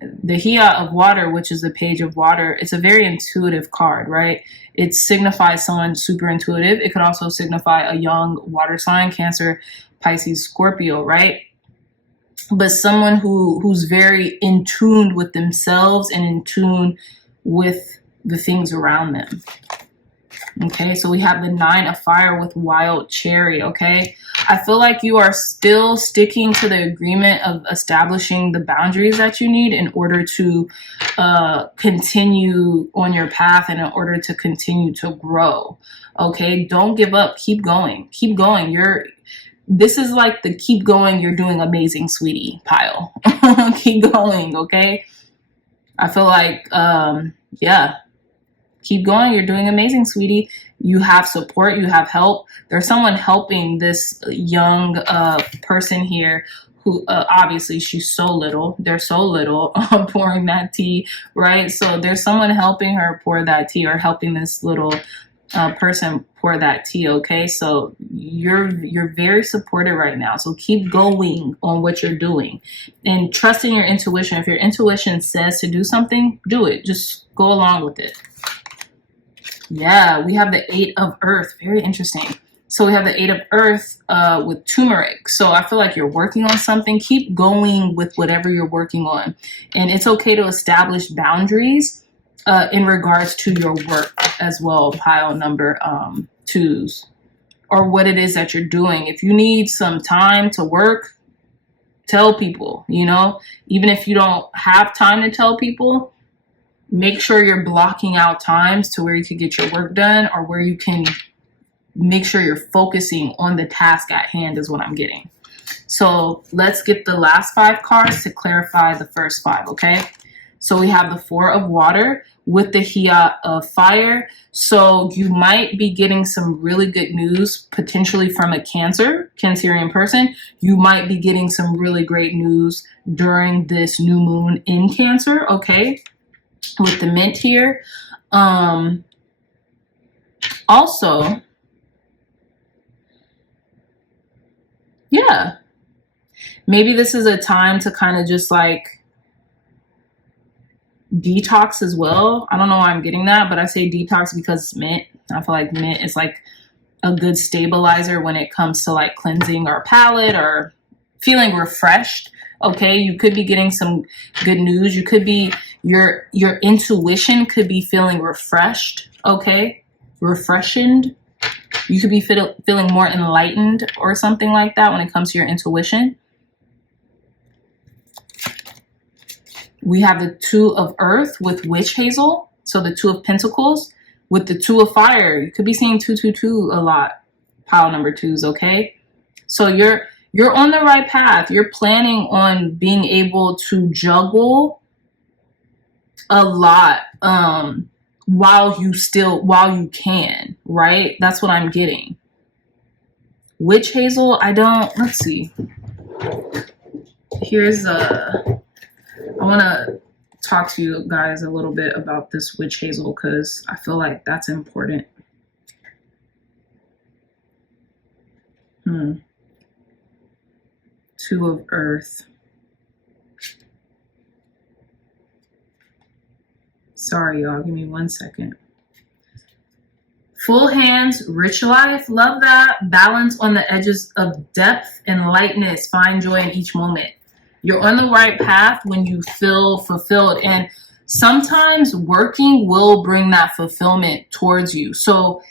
the Hia of Water, which is the Page of Water, it's a very intuitive card, right? It signifies someone super intuitive. It could also signify a young water sign, Cancer, Pisces, Scorpio, right? But someone who's very in tune with themselves and in tune with the things around them. Okay, so we have the Nine of Fire with Wild Cherry, okay? I feel like you are still sticking to the agreement of establishing the boundaries that you need in order to continue on your path and in order to continue to grow, okay? Don't give up. Keep going. Keep going. This is like the keep going, you're doing amazing, sweetie pile. Keep going, okay? I feel like, yeah. Keep going. You're doing amazing, sweetie. You have support. You have help. There's someone helping this young person here who obviously she's so little. They're so little pouring that tea, right? So there's someone helping her pour that tea or helping this little person pour that tea, okay? So you're very supported right now. So keep going on what you're doing and trust in your intuition. If your intuition says to do something, do it. Just go along with it. Yeah, we have the Eight of Earth. Very interesting. So we have the Eight of Earth with turmeric. So I feel like you're working on something. Keep going with whatever you're working on. And it's okay to establish boundaries in regards to your work as well, pile number twos, or what it is that you're doing. If you need some time to work, tell people, you know, even if you don't have time to tell people, make sure you're blocking out times to where you can get your work done, or where you can make sure you're focusing on the task at hand is what I'm getting. So let's get the last 5 cards to clarify the first 5, okay? So we have the 4 of water with the Hia of fire. So you might be getting some really good news, potentially from a Cancerian person. You might be getting some really great news during this new moon in Cancer, okay? With the Mint here. Also, yeah, maybe this is a time to kind of just like detox as well. I don't know why I'm getting that, but I say detox because it's Mint. I feel like Mint is like a good stabilizer when it comes to like cleansing our palate or feeling refreshed. Okay, you could be getting some good news. You could be, your intuition could be feeling refreshed. Okay, refreshed. You could be feeling more enlightened or something like that when it comes to your intuition. We have the 2 of earth with witch hazel. So the 2 of pentacles with the 2 of fire. You could be seeing 222 a lot, pile number 2s, okay? So you're on the right path. You're planning on being able to juggle a lot while you can, right? That's what I'm getting. Witch hazel, let's see. I want to talk to you guys a little bit about this witch hazel because I feel like that's important. 2 of earth. Sorry, y'all. Give me 1 second. Full hands, rich life. Love that. Balance on the edges of depth and lightness. Find joy in each moment. You're on the right path when you feel fulfilled. And sometimes working will bring that fulfillment towards you. So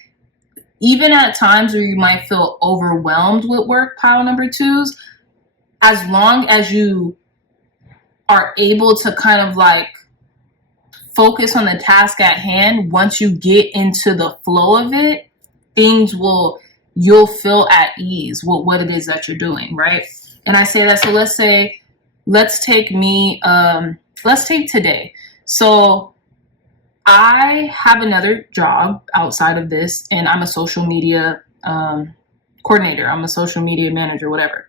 even at times where you might feel overwhelmed with work, pile number 2s, as long as you are able to kind of like focus on the task at hand, once you get into the flow of it, you'll feel at ease with what it is that you're doing, right? And I say that, so let's take today. So I have another job outside of this, and I'm a social media coordinator. I'm a social media manager, whatever.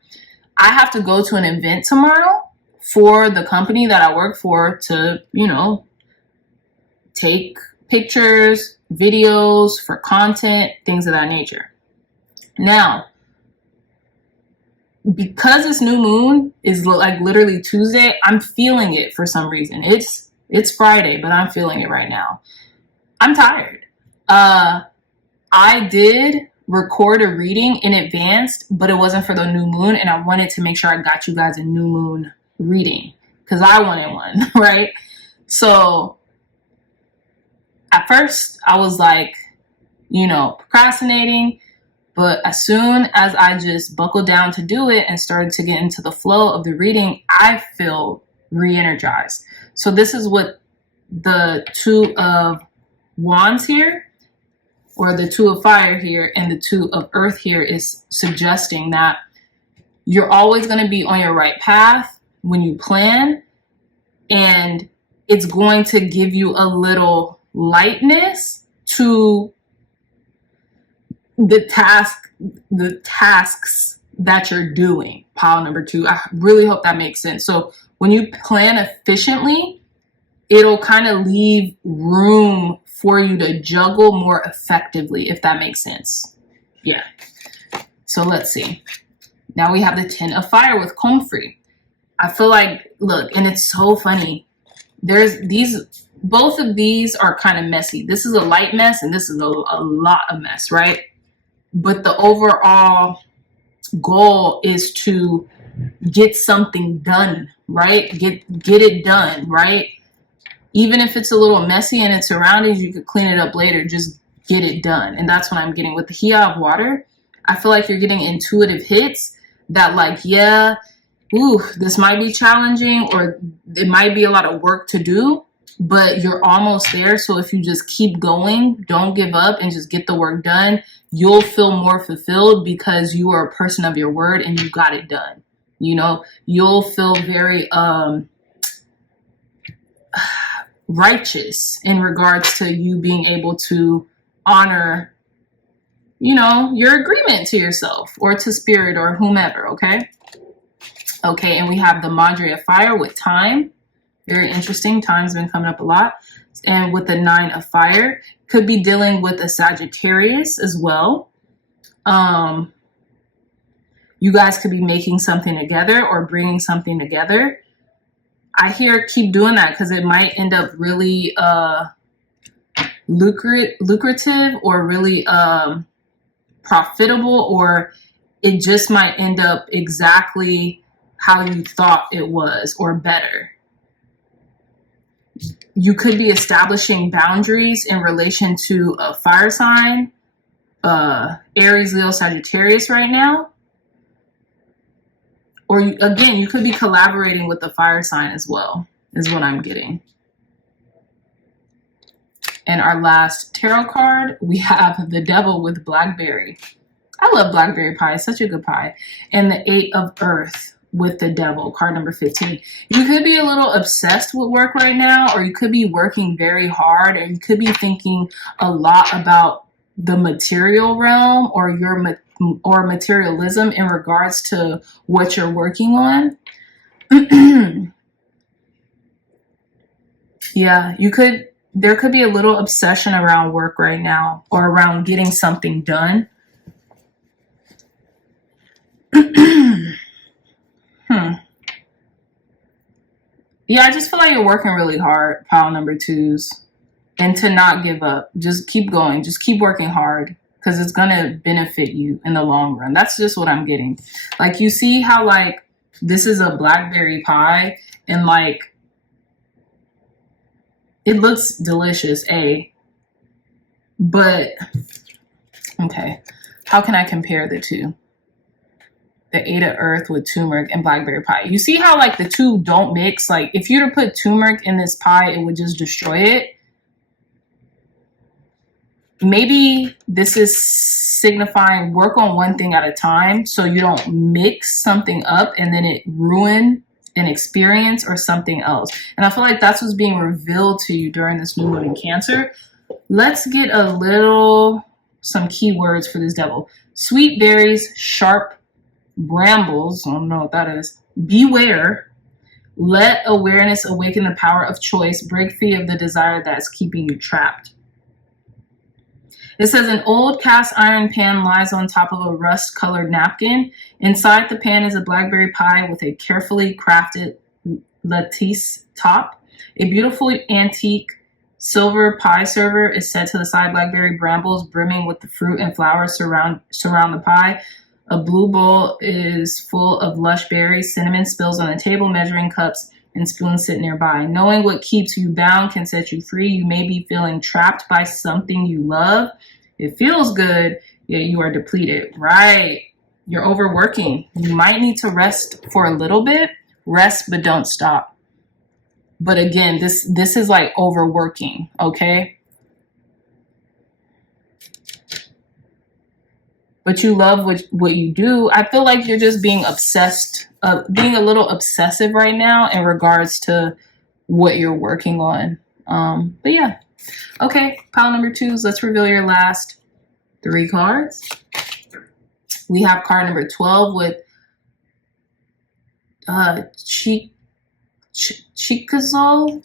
I have to go to an event tomorrow for the company that I work for to, take pictures, videos for content, things of that nature. Now, because this new moon is like literally Tuesday, I'm feeling it for some reason. It's Friday, but I'm feeling it right now. I'm tired. I did record a reading in advance, but it wasn't for the new moon, and I wanted to make sure I got you guys a new moon reading because I wanted one, right? So at first I was like, procrastinating, but as soon as I just buckled down to do it and started to get into the flow of the reading, I feel re-energized. So this is what the 2 of wands here, or the 2 of fire here, and the 2 of earth here is suggesting that you're always going to be on your right path when you plan, and it's going to give you a little lightness to the tasks that you're doing, pile number 2. I really hope that makes sense. So when you plan efficiently, it'll kind of leave room for you to juggle more effectively, if that makes sense. Yeah. So let's see. Now we have the 10 of fire with Comfrey. I feel like, look, and it's so funny. Both of these are kind of messy. This is a light mess, and this is a lot of mess, right? But the overall goal is to get something done, right? Get it done, right? Even if it's a little messy and its surroundings, you could clean it up later. Just get it done. And that's what I'm getting. With the Hia of water, I feel like you're getting intuitive hits that like, this might be challenging, or it might be a lot of work to do, but you're almost there. So if you just keep going, don't give up and just get the work done, you'll feel more fulfilled because you are a person of your word and you got it done. You know, you'll feel very righteous in regards to you being able to honor, you know, your agreement to yourself or to spirit or whomever. Okay. Okay. And we have the Madre of Fire with time. Very interesting. Time's been coming up a lot. And with the 9 of Fire, could be dealing with a Sagittarius as well. You guys could be making something together or bringing something together. I hear keep doing that because it might end up really lucrative or really profitable, or it just might end up exactly how you thought it was or better. You could be establishing boundaries in relation to a fire sign, Aries, Leo, Sagittarius right now. Or again, you could be collaborating with the fire sign as well, is what I'm getting. And our last tarot card, we have the Devil with Blackberry. I love blackberry pie. It's such a good pie. And the 8 of Earth with the Devil, card number 15. You could be a little obsessed with work right now, or you could be working very hard, or you could be thinking a lot about the material realm or or materialism in regards to what you're working on. Yeah, there could be a little obsession around work right now or around getting something done. Yeah, I just feel like you're working really hard, pile number 2s, and to not give up. Just keep going. Just keep working hard because it's going to benefit you in the long run. That's just what I'm getting. Like, you see how, like, this is a blackberry pie and, like, it looks delicious, but, okay, how can I compare the two? The 8 of Earth with turmeric and blackberry pie. You see how, like, the two don't mix? Like, if you were to put turmeric in this pie, it would just destroy it. Maybe this is signifying work on one thing at a time so you don't mix something up and then it ruin an experience or something else. And I feel like that's what's being revealed to you during this new moon in Cancer. Let's get some keywords for this Devil. Sweet berries, sharp brambles, I don't know what that is. Beware. Let awareness awaken the power of choice. Break free of the desire that's keeping you trapped. It says an old cast iron pan lies on top of a rust-colored napkin. Inside the pan is a blackberry pie with a carefully crafted lattice top. A beautiful antique silver pie server is set to the side. Blackberry brambles brimming with the fruit and flowers surround the pie. A blue bowl is full of lush berries. Cinnamon spills on the table. Measuring cups and spoons sit nearby. Knowing what keeps you bound can set you free. You may be feeling trapped by something you love. It feels good, yet you are depleted. Right. You're overworking. You might need to rest for a little bit. Rest, but don't stop. But again, this is like overworking, okay? But you love what you do. I feel like you're just being obsessed, being a little obsessive right now in regards to what you're working on. But yeah. Okay, pile number 2s. Let's reveal your last 3 cards. We have card number 12 with Chicazole.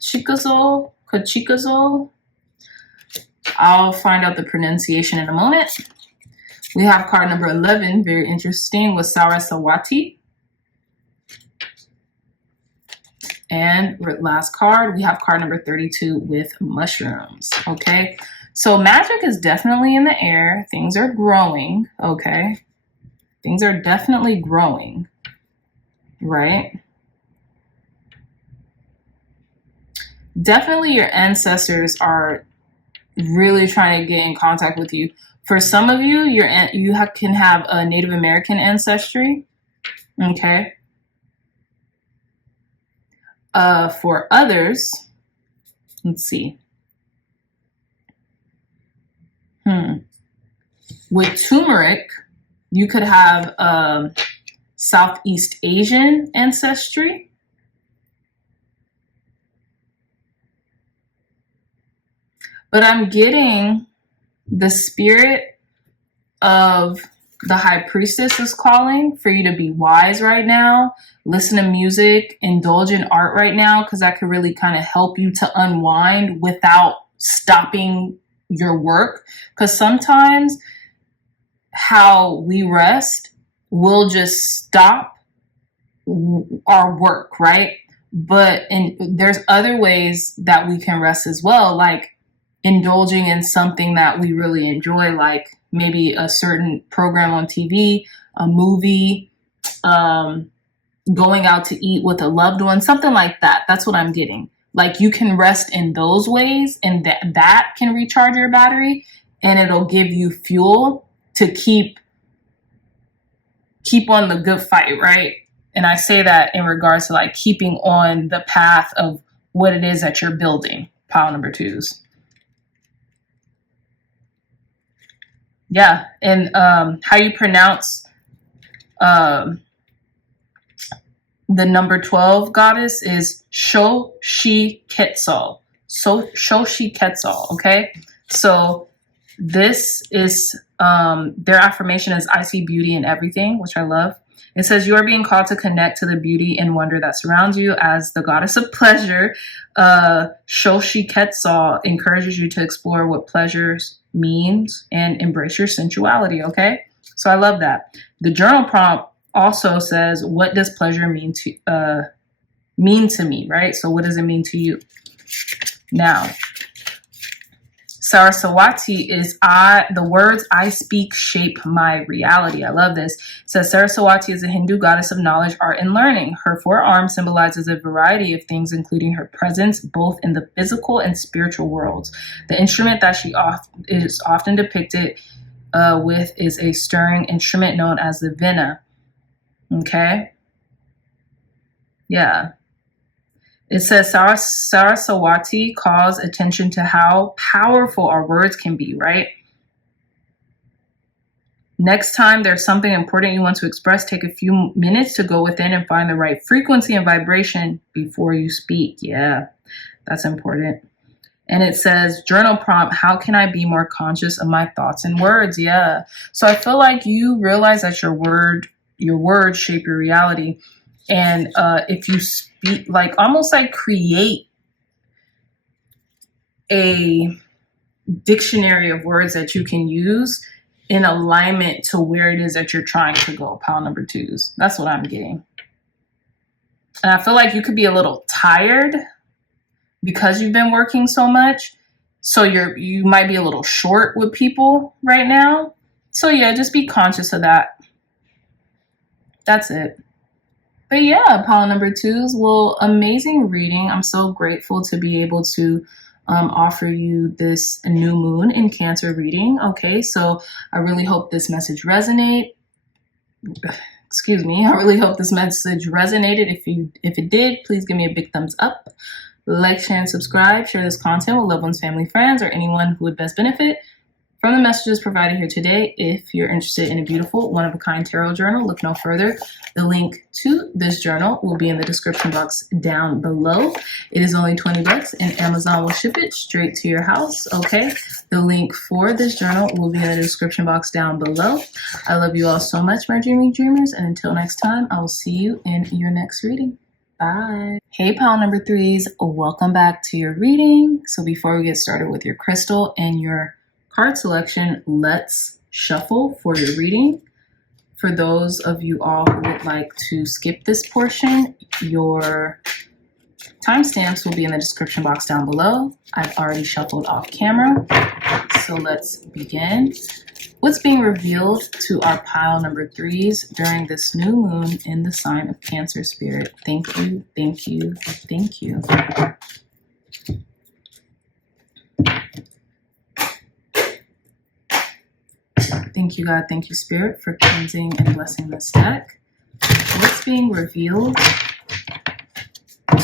I'll find out the pronunciation in a moment. We have card number 11, very interesting, with Saraswati. And last card, we have card number 32 with mushrooms, okay? So magic is definitely in the air. Things are growing, okay? Things are definitely growing, right? Definitely your ancestors are really trying to get in contact with you. For some of you, you can have a Native American ancestry, okay? For others, Let's see. With turmeric, you could have Southeast Asian ancestry. But I'm getting the spirit of the high priestess is calling for you to be wise right now, listen to music, indulge in art right now, because that could really kind of help you to unwind without stopping your work. Because sometimes how we rest will just stop our work, right? And there's other ways that we can rest as well, like indulging in something that we really enjoy, like maybe a certain program on TV, a movie, going out to eat with a loved one, something like that. That's what I'm getting. Like you can rest in those ways, and that can recharge your battery, and it'll give you fuel to keep on the good fight, right? And I say that in regards to like keeping on the path of what it is that you're building, pile number 2s. Yeah, and how you pronounce the number 12 goddess is Xochitl. Xochitl, okay? So this is, their affirmation is, I see beauty in everything, which I love. It says, you are being called to connect to the beauty and wonder that surrounds you as the goddess of pleasure. Xochitl encourages you to explore what pleasures means and embrace your sensuality, okay? So I love that. The journal prompt also says, what does pleasure mean to me, right? So what does it mean to you? Now, Saraswati is the words I speak shape my reality. I love this. It says Saraswati is a Hindu goddess of knowledge, art, and learning. Her forearm symbolizes a variety of things, including her presence both in the physical and spiritual worlds. The instrument that she is often depicted with is a stirring instrument known as the veena. Okay? Yeah. It says Saraswati calls attention to how powerful our words can be, right? Next time there's something important you want to express, take a few minutes to go within and find the right frequency and vibration before you speak. Yeah, that's important. And it says, journal prompt, how can I be more conscious of my thoughts and words? Yeah. So I feel like you realize that your words shape your reality. And if you speak, like almost like create a dictionary of words that you can use in alignment to where it is that you're trying to go, pile number 2s. That's what I'm getting. And I feel like you could be a little tired because you've been working so much. So you might be a little short with people right now. So yeah, just be conscious of that. That's it. But yeah, pile number 2s, well, amazing reading. I'm so grateful to be able to offer you this new moon in Cancer reading. Okay, so I really hope this message resonated. I really hope this message resonated. If it did, please give me a big thumbs up. Like, share, and subscribe. Share this content with loved ones, family, friends, or anyone who would best benefit from the messages provided here today. If you're interested in a beautiful one-of-a-kind tarot journal, look no further. The link to this journal will be in the description box down below. It is only $20 and Amazon will ship it straight to your house, okay? The link for this journal will be in the description box down below. I love you all so much, my dreaming dreamers, and until next time, I will see you in your next reading. Bye. Hey, pile number 3s, welcome back to your reading. So before we get started with your crystal and your card selection, let's shuffle for your reading. For those of you all who would like to skip this portion, your timestamps will be in the description box down below. I've already shuffled off camera, so let's begin. What's being revealed to our pile number 3s during this new moon in the sign of Cancer, Spirit? Thank you, thank you, thank you. Thank you, God. Thank you, Spirit, for cleansing and blessing this deck. What's being revealed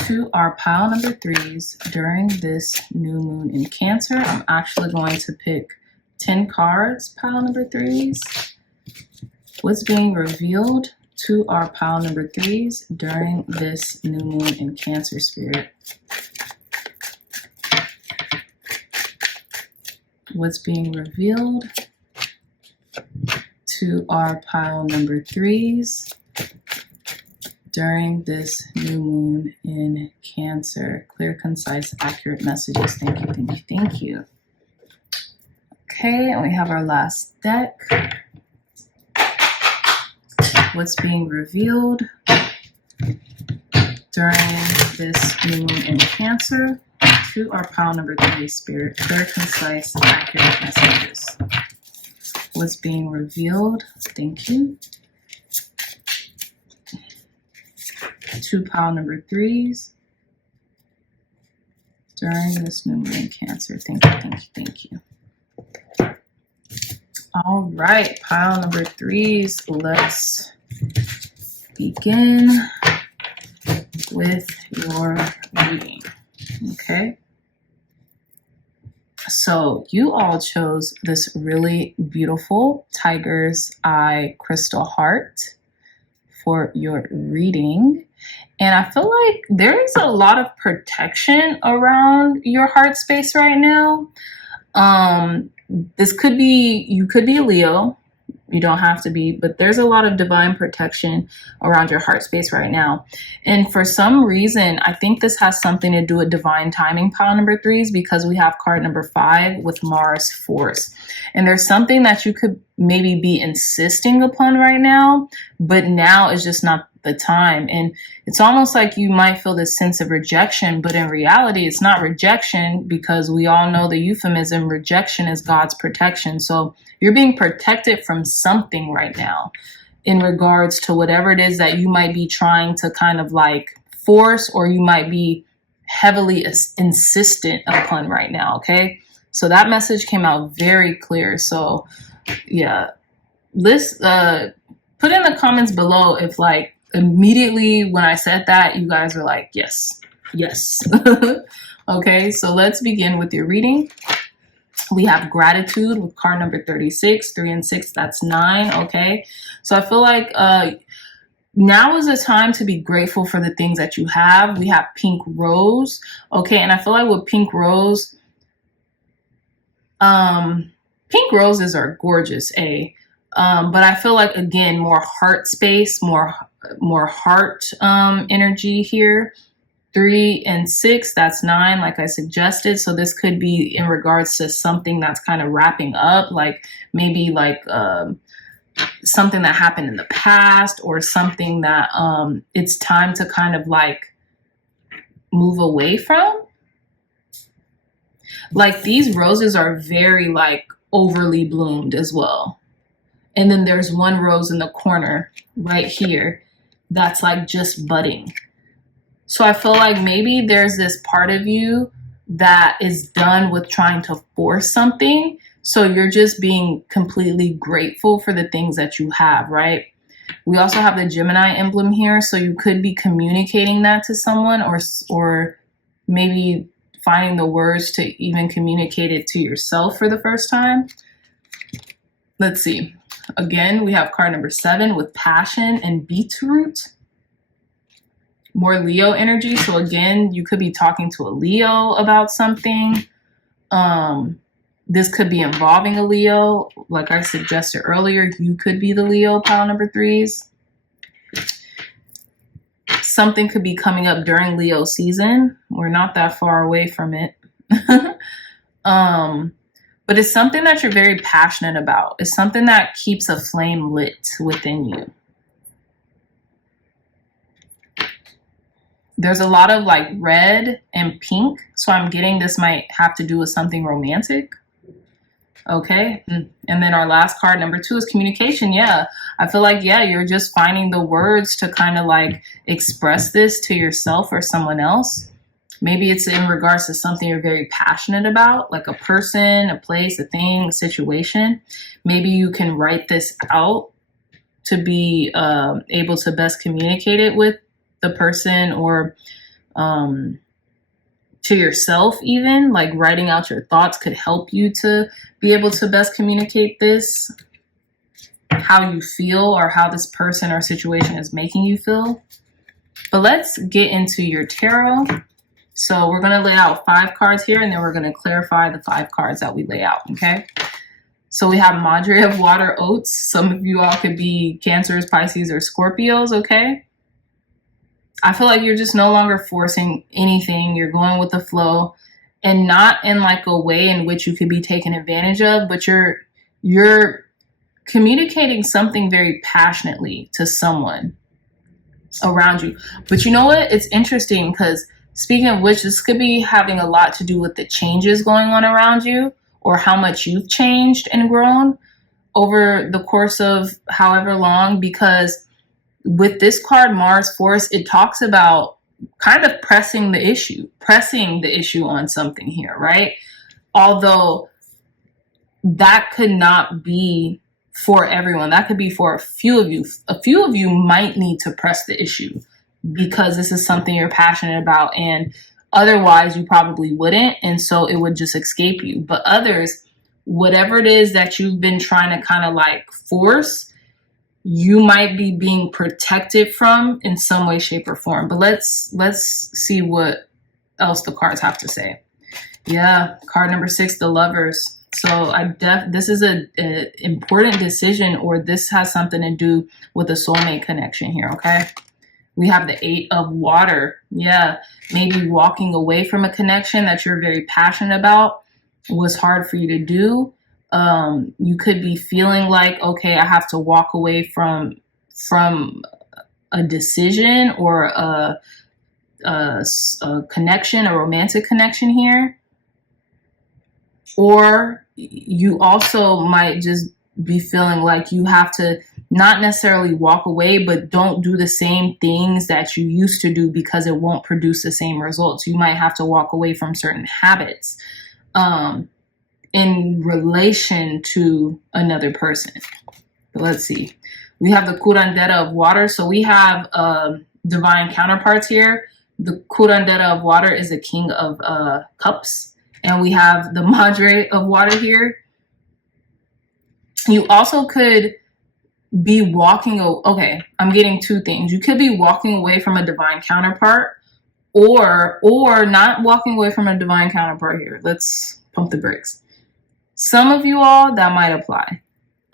to to our pile number 3s during this new moon in Cancer. I'm actually going to pick 10 cards, pile number 3s. What's being revealed to our pile number 3s during this new moon in Cancer, Spirit? What's being revealed to our pile number 3s during this new moon in Cancer? Clear, concise, accurate messages. Thank you, thank you, thank you. Okay, and we have our last deck. What's being revealed during this new moon in Cancer to our pile number 3, Spirit? Clear, concise, accurate messages. What's being revealed? Thank you. To pile number 3s during this new moon in Cancer. Thank you, thank you, thank you. All right, pile number 3s. Let's begin with your reading. Okay. So you all chose this really beautiful tiger's eye crystal heart for your reading. And I feel like there is a lot of protection around your heart space right now. This could be, you could be a Leo. You don't have to be, but there's a lot of divine protection around your heart space right now. And for some reason, I think this has something to do with divine timing, pile number 3s, because we have card number 5 with Mars force. And there's something that you could maybe be insisting upon right now, but now is just not the time. And it's almost like you might feel this sense of rejection, but in reality, it's not rejection, because we all know the euphemism, rejection is God's protection. So you're being protected from something right now in regards to whatever it is that you might be trying to kind of like force, or you might be heavily insistent upon right now. Okay. So that message came out very clear. So yeah, let's put in the comments below if like immediately when I said that, you guys are like, yes, yes. Okay. So let's begin with your reading. We have gratitude with card number 36, 3 and 6, that's 9. Okay. So I feel like now is the time to be grateful for the things that you have. We have pink rose. Okay. And I feel like with pink rose, pink roses are gorgeous, but I feel like, again, more heart space, more heart energy here. 3 and 6, that's 9, like I suggested. So this could be in regards to something that's kind of wrapping up, like maybe like something that happened in the past, or something that it's time to kind of like move away from. Like these roses are very like overly bloomed as well. And then there's one rose in the corner right here that's like just budding. So I feel like maybe there's this part of you that is done with trying to force something. So you're just being completely grateful for the things that you have, right? We also have the Gemini emblem here. So you could be communicating that to someone, or maybe finding the words to even communicate it to yourself for the first time. Let's see. Again, we have card number 7 with passion and beetroot. More Leo energy. So again, you could be talking to a Leo about something. This could be involving a Leo. Like I suggested earlier, you could be the Leo, pile number 3s. Something could be coming up during Leo season. We're not that far away from it. But it's something that you're very passionate about. It's something that keeps a flame lit within you. There's a lot of like red and pink. So I'm getting this might have to do with something romantic. Okay. And then our last card, number 2, is communication. Yeah. I feel like, yeah, you're just finding the words to kind of like express this to yourself or someone else. Maybe it's in regards to something you're very passionate about, like a person, a place, a thing, a situation. Maybe you can write this out to be able to best communicate it with the person, or to yourself. Even like writing out your thoughts could help you to be able to best communicate this, how you feel, or how this person or situation is making you feel. But let's get into your tarot. So we're going to lay out 5 cards here, and then we're going to clarify the 5 cards that we lay out, okay? So we have Madre of Water Oats. Some of you all could be Cancers, Pisces, or Scorpios, okay? I feel like you're just no longer forcing anything. You're going with the flow, and not in like a way in which you could be taken advantage of, but you're communicating something very passionately to someone around you. But you know what? It's interesting because, speaking of which, this could be having a lot to do with the changes going on around you, or how much you've changed and grown over the course of however long. Because with this card, Mars Force, it talks about kind of pressing the issue on something here, right? Although that could not be for everyone. That could be for a few of you. A few of you might need to press the issue because this is something you're passionate about, and otherwise you probably wouldn't, and so it would just escape you. But others, whatever it is that you've been trying to kind of like force, you might be being protected from in some way, shape, or form. But let's see what else the cards have to say. Yeah, card number 6, the Lovers. So this is a important decision, or this has something to do with a soulmate connection here, okay? We have the 8 of Water. Yeah, maybe walking away from a connection that you're very passionate about was hard for you to do. You could be feeling like, okay, I have to walk away from a decision or a connection, a romantic connection here. Or you also might just be feeling like you have to not necessarily walk away, but don't do the same things that you used to do because it won't produce the same results. You might have to walk away from certain habits in relation to another person. But let's see. We have the Curandera of Water. So we have divine counterparts here. The Curandera of Water is the King of Cups. And we have the Madre of Water here. You also could be walking, okay, I'm getting 2 things. You could be walking away from a divine counterpart, or not walking away from a divine counterpart here. Let's pump the brakes. Some of you all, that might apply.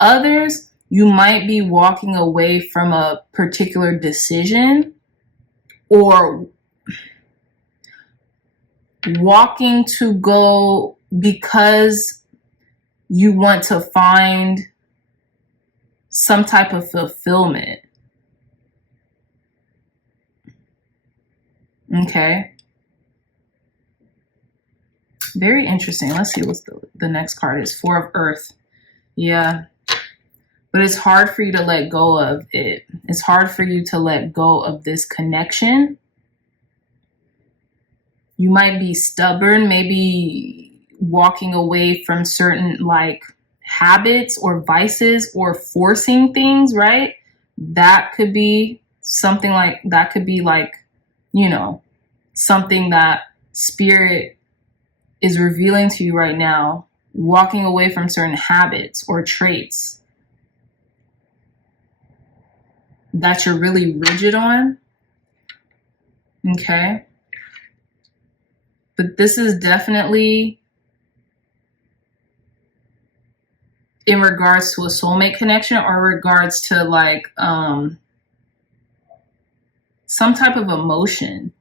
Others, you might be walking away from a particular decision, or walking to go because you want to find some type of fulfillment. Okay. Very interesting. Let's see what the next card is. 4 of Earth. Yeah. But it's hard for you to let go of it. It's hard for you to let go of this connection. You might be stubborn, maybe walking away from certain like habits or vices, or forcing things, right? That could be something like, that could be like, you know, something that Spirit is revealing to you right now, walking away from certain habits or traits that you're really rigid on. Okay. But this is definitely in regards to a soulmate connection, or regards to like some type of emotion.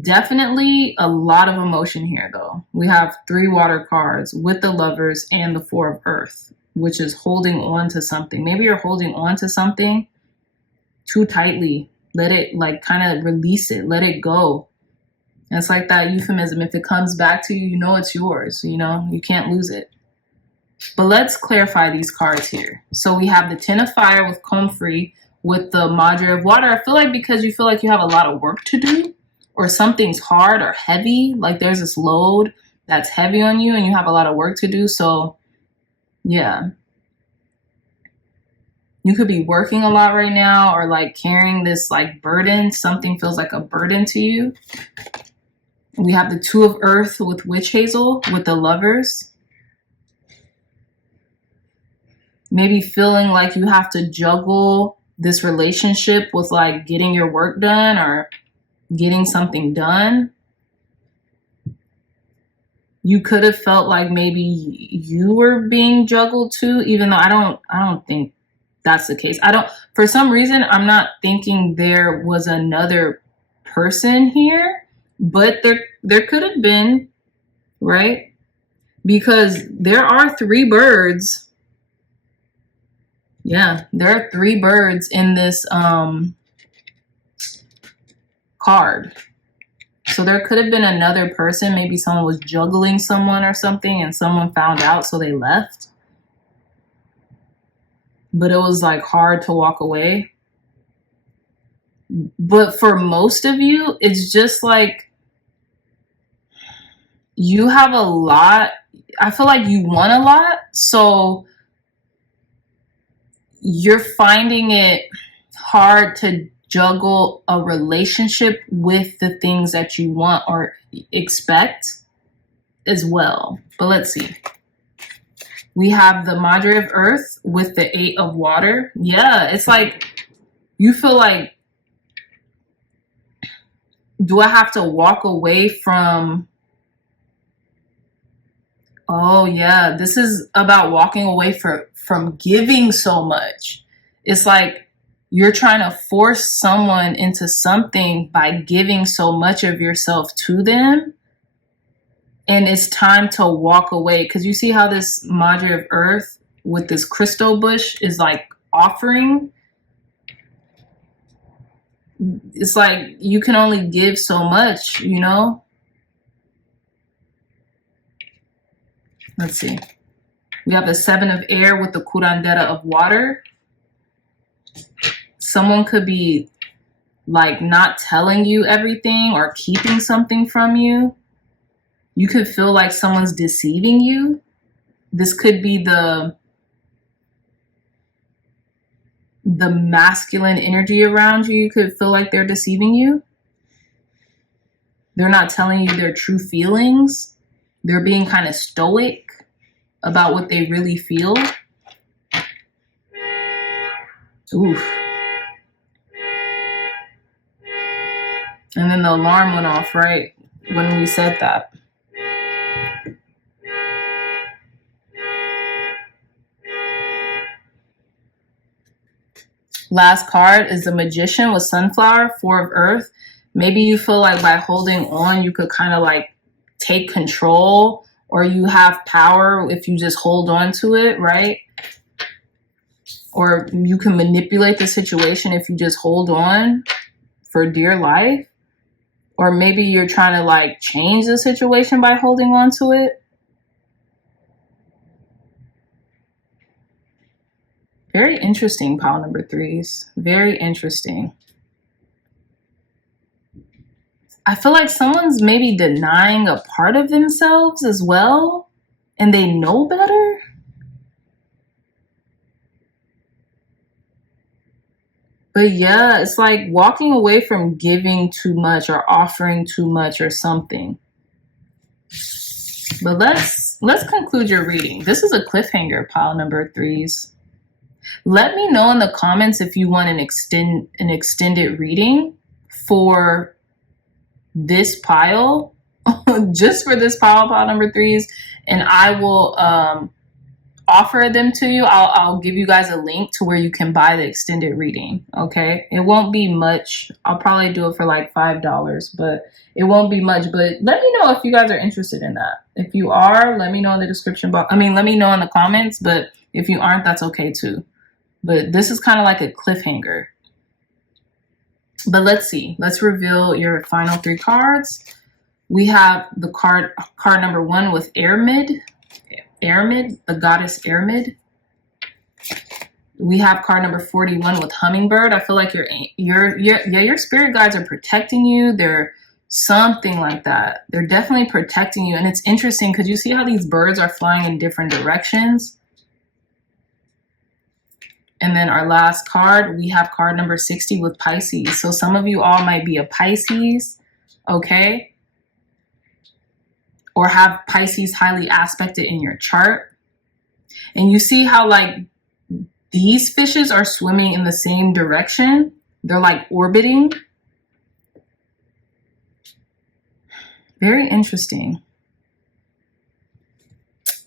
Definitely a lot of emotion here though. We have 3 water cards with the Lovers and the 4 of Earth, which is holding on to something. Maybe you're holding on to something too tightly. Let it like kind of release it, let it go. And it's like that euphemism. If it comes back to you, you know it's yours. You know, you can't lose it. But let's clarify these cards here. So we have the 10 of Fire with Comfrey with the Madre of Water. I feel like because you feel like you have a lot of work to do, or something's hard or heavy, like there's this load that's heavy on you and you have a lot of work to do. So yeah. You could be working a lot right now, or like carrying this like burden. Something feels like a burden to you. We have the Two of Earth with Witch Hazel, with the Lovers. Maybe feeling like you have to juggle this relationship with like getting your work done or getting something done. You could have felt like maybe you were being juggled too, even though I don't think that's the case. For some reason, I'm not thinking there was another person here, but there could have been, right? Because there are 3 birds. Yeah, there are 3 birds in this card. So there could have been another person. Maybe someone was juggling someone or something and someone found out, so they left. But it was like hard to walk away. But for most of you, it's just like you have a lot. I feel like you want a lot. So you're finding it hard to juggle a relationship with the things that you want or expect as well. But let's see. We have the Madre of Earth with the 8 of Water. Yeah, it's like you feel like, do I have to walk away from... Oh yeah, this is about walking away from giving so much. It's like you're trying to force someone into something by giving so much of yourself to them. And it's time to walk away. Because you see how this Madre of Earth with this crystal bush is like offering. It's like you can only give so much, you know? Let's see. We have the 7 of Air with the Curandera of Water. Someone could be like not telling you everything or keeping something from you. You could feel like someone's deceiving you. This could be the masculine energy around you. You could feel like they're deceiving you. They're not telling you their true feelings. They're being kind of stoic about what they really feel. Oof. And then the alarm went off right when we said that. Last card is the Magician with Sunflower, 4 of Earth. Maybe you feel like by holding on, you could kind of like take control, or you have power if you just hold on to it, right? Or you can manipulate the situation if you just hold on for dear life. Or maybe you're trying to like change the situation by holding on to it. Very interesting, pile number 3s. Very interesting. I feel like someone's maybe denying a part of themselves as well, and they know better. But yeah, it's like walking away from giving too much or offering too much or something. But let's conclude your reading. This is a cliffhanger, pile number 3s. Let me know in the comments if you want an extended reading for this pile, just for this pile number 3s, and I will offer them to you. I'll give you guys a link to where you can buy the extended reading. Okay, it won't be much. I'll probably do it for like $5, but it won't be much. But let me know if you guys are interested in that. If you are, let me know in the description box. I mean, let me know in the comments. But if you aren't, that's okay too. But this is kind of like a cliffhanger. But let's see. Let's reveal your final 3 cards. We have the card number 1 with Airmid, the goddess Airmid. We have card number 41 with Hummingbird. I feel like your spirit guides are protecting you. They're something like that. They're definitely protecting you. And it's interesting because you see how these birds are flying in different directions. And then our last card, we have card number 60 with Pisces. So some of you all might be a Pisces, okay? Or have Pisces highly aspected in your chart. And you see how like these fishes are swimming in the same direction. They're like orbiting. Very interesting.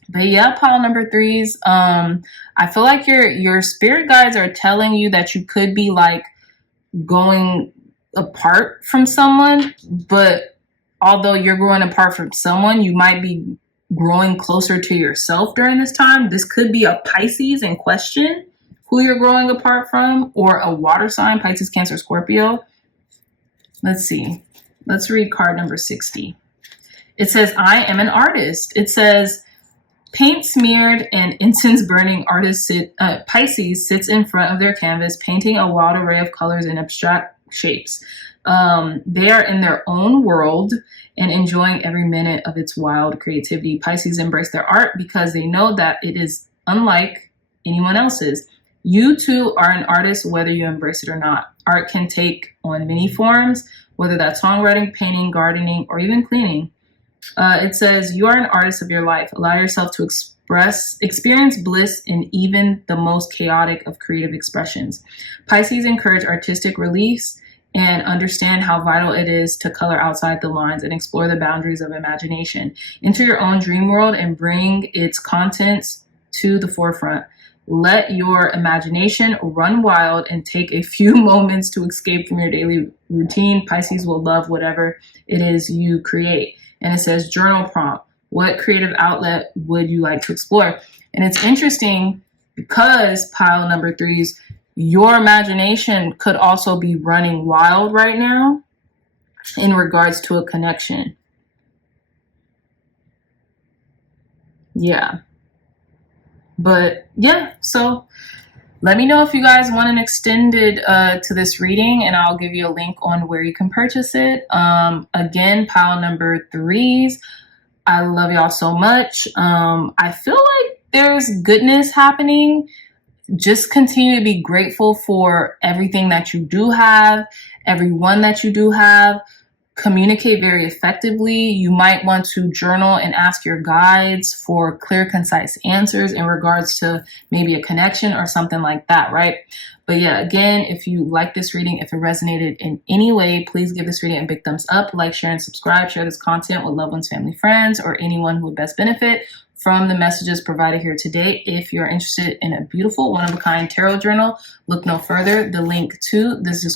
But yeah, pile number threes. I feel like your spirit guides are telling you that you could be like going apart from someone, but although you're growing apart from someone, you might be growing closer to yourself during this time. This could be a Pisces in question, who you're growing apart from, or a water sign, Pisces, Cancer, Scorpio. Let's see. Let's read card number 60. It says, I am an artist. It says, paint smeared and incense burning artist Pisces sits in front of their canvas, painting a wild array of colors and abstract shapes. They are in their own world and enjoying every minute of its wild creativity. Pisces embrace their art because they know that it is unlike anyone else's. You too are an artist, whether you embrace it or not. Art can take on many forms, whether that's songwriting, painting, gardening, or even cleaning. It says, you are an artist of your life. Allow yourself to experience bliss in even the most chaotic of creative expressions. Pisces encourage artistic release and understand how vital it is to color outside the lines and explore the boundaries of imagination. Enter your own dream world and bring its contents to the forefront. Let your imagination run wild and take a few moments to escape from your daily routine. Pisces will love whatever it is you create. And it says journal prompt. What creative outlet would you like to explore? And it's interesting because pile number threes, your imagination could also be running wild right now in regards to a connection. Yeah. But yeah, so let me know if you guys want an extended to this reading, and I'll give you a link on where you can purchase it. Again, pile number threes, I love y'all so much. I feel like there's goodness happening. Just continue to be grateful for everything that you do have, everyone that you do have. Communicate very effectively. You might want to journal and ask your guides for clear, concise answers in regards to maybe a connection or something like that, right? But yeah, again, if you like this reading, if it resonated in any way, please give this reading a big thumbs up, like, share, and subscribe. Share this content with loved ones, family, friends, or anyone who would best benefit from the messages provided here today. If you're interested in a beautiful one-of-a-kind tarot journal, look no further. The link to this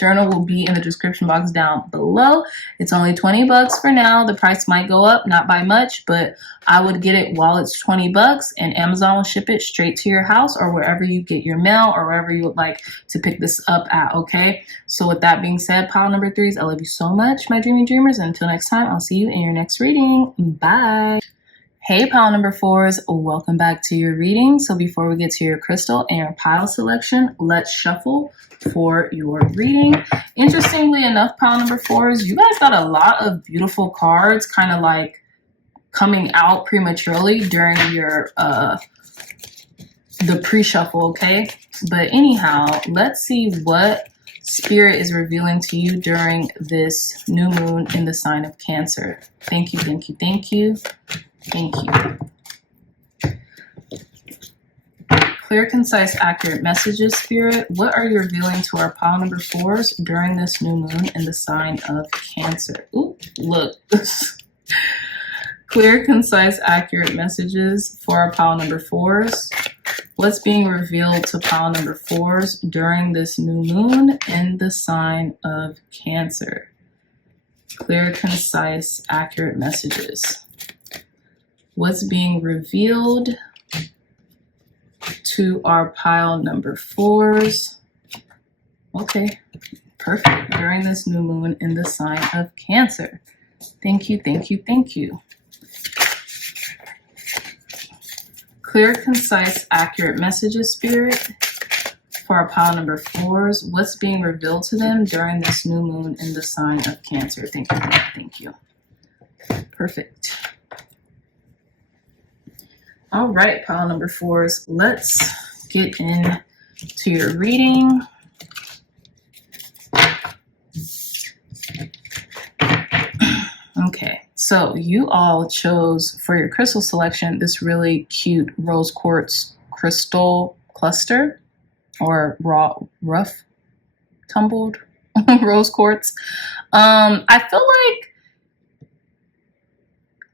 journal will be in the description box down below. It's only $20 for now. The price might go up, not by much, but I would get it while it's $20, and Amazon will ship it straight to your house or wherever you get your mail or wherever you would like to pick this up at, okay? So with that being said, pile number threes, I love you so much, my dreamy dreamers. And until next time, I'll see you in your next reading. Bye. Hey, pile number fours, welcome back to your reading. So before we get to your crystal and your pile selection, let's shuffle for your reading. Interestingly enough, pile number fours, you guys got a lot of beautiful cards kind of like coming out prematurely during your the pre-shuffle, okay? But anyhow, let's see what Spirit is revealing to you during this new moon in the sign of Cancer. Thank you, thank you, thank you. Thank you. Clear, concise, accurate messages, Spirit. What are you revealing to our pile number fours during this new moon in the sign of Cancer? Ooh, look. Clear, concise, accurate messages for our pile number fours. What's being revealed to pile number fours during this new moon in the sign of Cancer? Clear, concise, accurate messages. What's being revealed to our pile number fours? Okay, perfect. During this new moon in the sign of Cancer. Thank you, thank you, thank you. Clear, concise, accurate messages, Spirit, for our pile number fours. What's being revealed to them during this new moon in the sign of Cancer? Thank you, thank you. Perfect. All right, pile number fours, let's get into your reading. Okay, so you all chose for your crystal selection this really cute rose quartz crystal cluster, or rough tumbled rose quartz. I feel like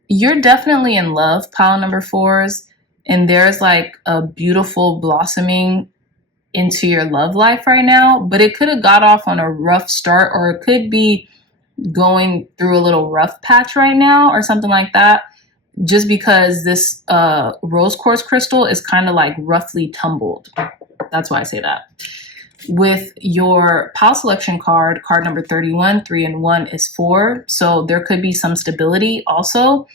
you're definitely in love, pile number 4s, and there's like a beautiful blossoming into your love life right now, but it could have got off on a rough start, or it could be going through a little rough patch right now or something like that, just because this rose quartz crystal is kind of like roughly tumbled. That's why I say that. With your pile selection card, card number 31, 3 and 1 is 4. So there could be some stability also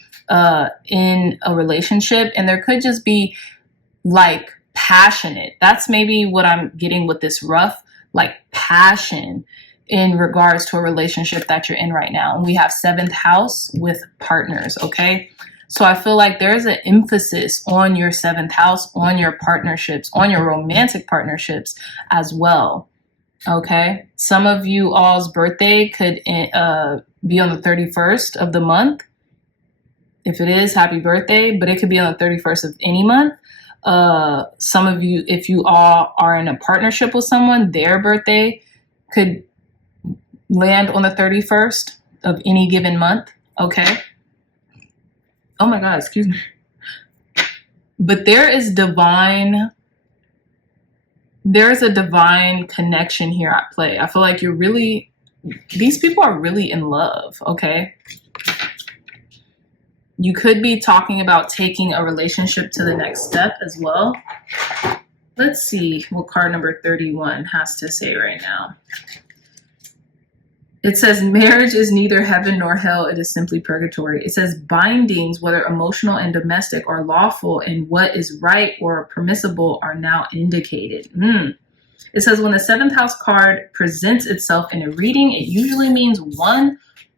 in a relationship, and there could just be like passionate. That's maybe what I'm getting with this rough, like passion in regards to a relationship that you're in right now. And we have 7th house with partners, okay? So I feel like there's an emphasis on your 7th house, on your partnerships, on your romantic partnerships as well, okay? Some of you all's birthday could be on the 31st of the month. If it is, happy birthday, but it could be on the 31st of any month. Some of you, if you all are in a partnership with someone, their birthday could land on the 31st of any given month, okay? Oh my God, excuse me. But there is a divine connection here at play. I feel like these people are really in love, okay? You could be talking about taking a relationship to the next step as well. Let's see what card number 31 has to say right now. It says, marriage is neither heaven nor hell. It is simply purgatory. It says bindings, whether emotional and domestic, are lawful, and what is right or permissible are now indicated. It says when the 7th house card presents itself in a reading, it usually means one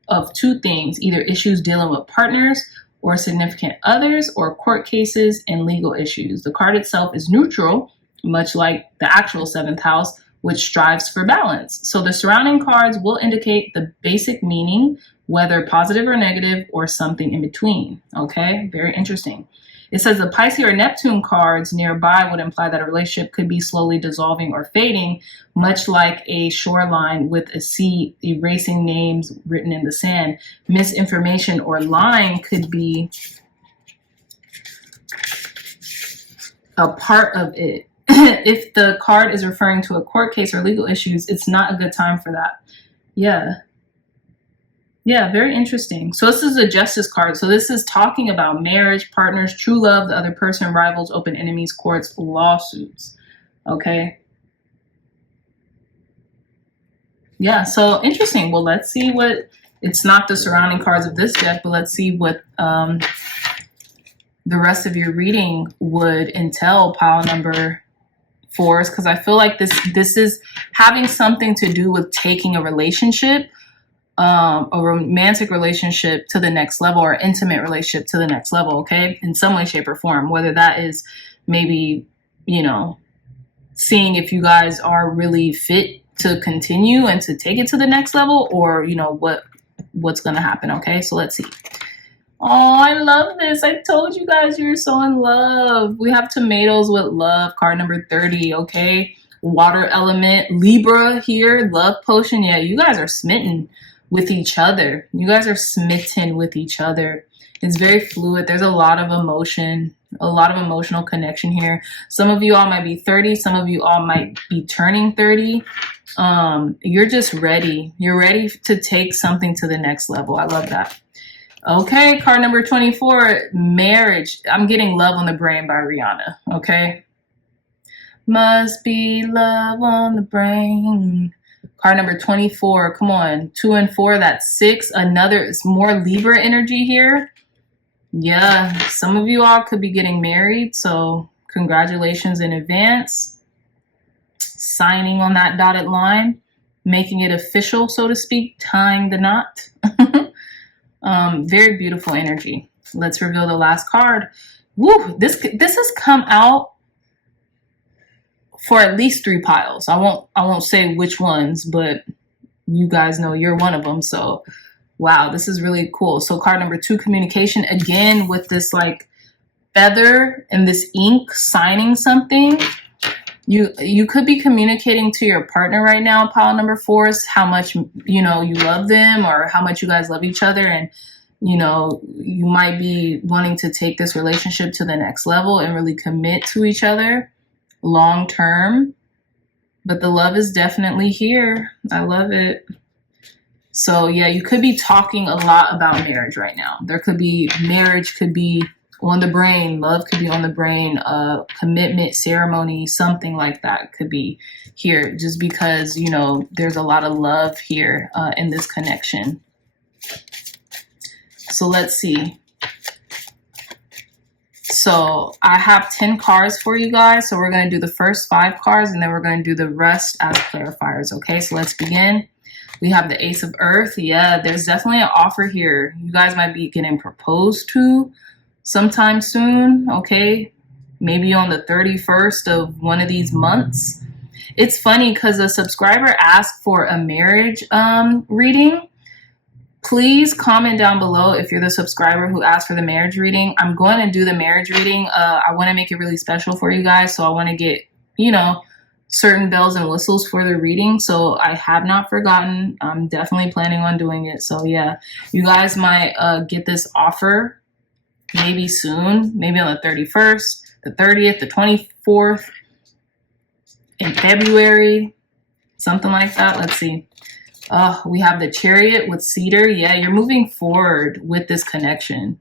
of two things, either issues dealing with partners or significant others, or court cases and legal issues. The card itself is neutral, much like the actual 7th house, which strives for balance. So the surrounding cards will indicate the basic meaning, whether positive or negative or something in between. Okay, very interesting. It says the Pisces or Neptune cards nearby would imply that a relationship could be slowly dissolving or fading, much like a shoreline with a sea erasing names written in the sand. Misinformation or lying could be a part of it. If the card is referring to a court case or legal issues, it's not a good time for that. Yeah, very interesting. So this is a justice card. So this is talking about marriage, partners, true love, the other person, rivals, open enemies, courts, lawsuits. Okay. Yeah, so interesting. Well, let's see what, it's not the surrounding cards of this deck, but let's see what the rest of your reading would entail, pile number 4s, because I feel like this is having something to do with taking a relationship, a romantic relationship to the next level, or intimate relationship to the next level, okay? In some way, shape, or form, whether that is maybe, seeing if you guys are really fit to continue and to take it to the next level, or, what's going to happen, okay? So let's see. Oh, I love this. I told you guys you were so in love. We have tomatoes with love, card number 30, okay? Water element, Libra here, love potion. Yeah, you guys are smitten with each other. You guys are smitten with each other. It's very fluid. There's a lot of emotion, a lot of emotional connection here. Some of you all might be 30. Some of you all might be turning 30. You're just ready. You're ready to take something to the next level. I love that. Okay, card number 24, marriage. I'm getting Love on the Brain by Rihanna, okay? Must be love on the brain. Card number 24, come on. 2 and 4, that's 6. Another, it's more Libra energy here. Yeah, some of you all could be getting married, so congratulations in advance. Signing on that dotted line, making it official, so to speak, tying the knot. Very beautiful energy. Let's reveal the last card. Woo, this has come out for at least 3 piles. I won't say which ones, but you guys know you're one of them. So wow, this is really cool. So card number 2, communication, again with this like feather and this ink signing something. You could be communicating to your partner right now, pile number 4s, how much, you know, you love them or how much you guys love each other. And, you know, you might be wanting to take this relationship to the next level and really commit to each other long term. But the love is definitely here. I love it. So yeah, you could be talking a lot about marriage right now. There could be, marriage could be on the brain, love could be on the brain, commitment, ceremony, something like that could be here, just because, you know, there's a lot of love here in this connection. So let's see. So I have 10 cards for you guys. So we're going to do the first 5 cards and then we're going to do the rest as clarifiers. Okay, so let's begin. We have the Ace of Earth. Yeah, there's definitely an offer here. You guys might be getting proposed to sometime soon. Okay, maybe on the 31st of one of these months. It's funny because a subscriber asked for a marriage reading. Please comment down below if you're the subscriber who asked for the marriage reading. I'm going to do the marriage reading. I want to make it really special for you guys. So I want to get, you know, certain bells and whistles for the reading. So I have not forgotten. I'm definitely planning on doing it. So yeah, you guys might get this offer maybe soon, maybe on the 31st, the 30th, the 24th, in February, something like that. Let's see. We have the Chariot with Cedar. Yeah, you're moving forward with this connection.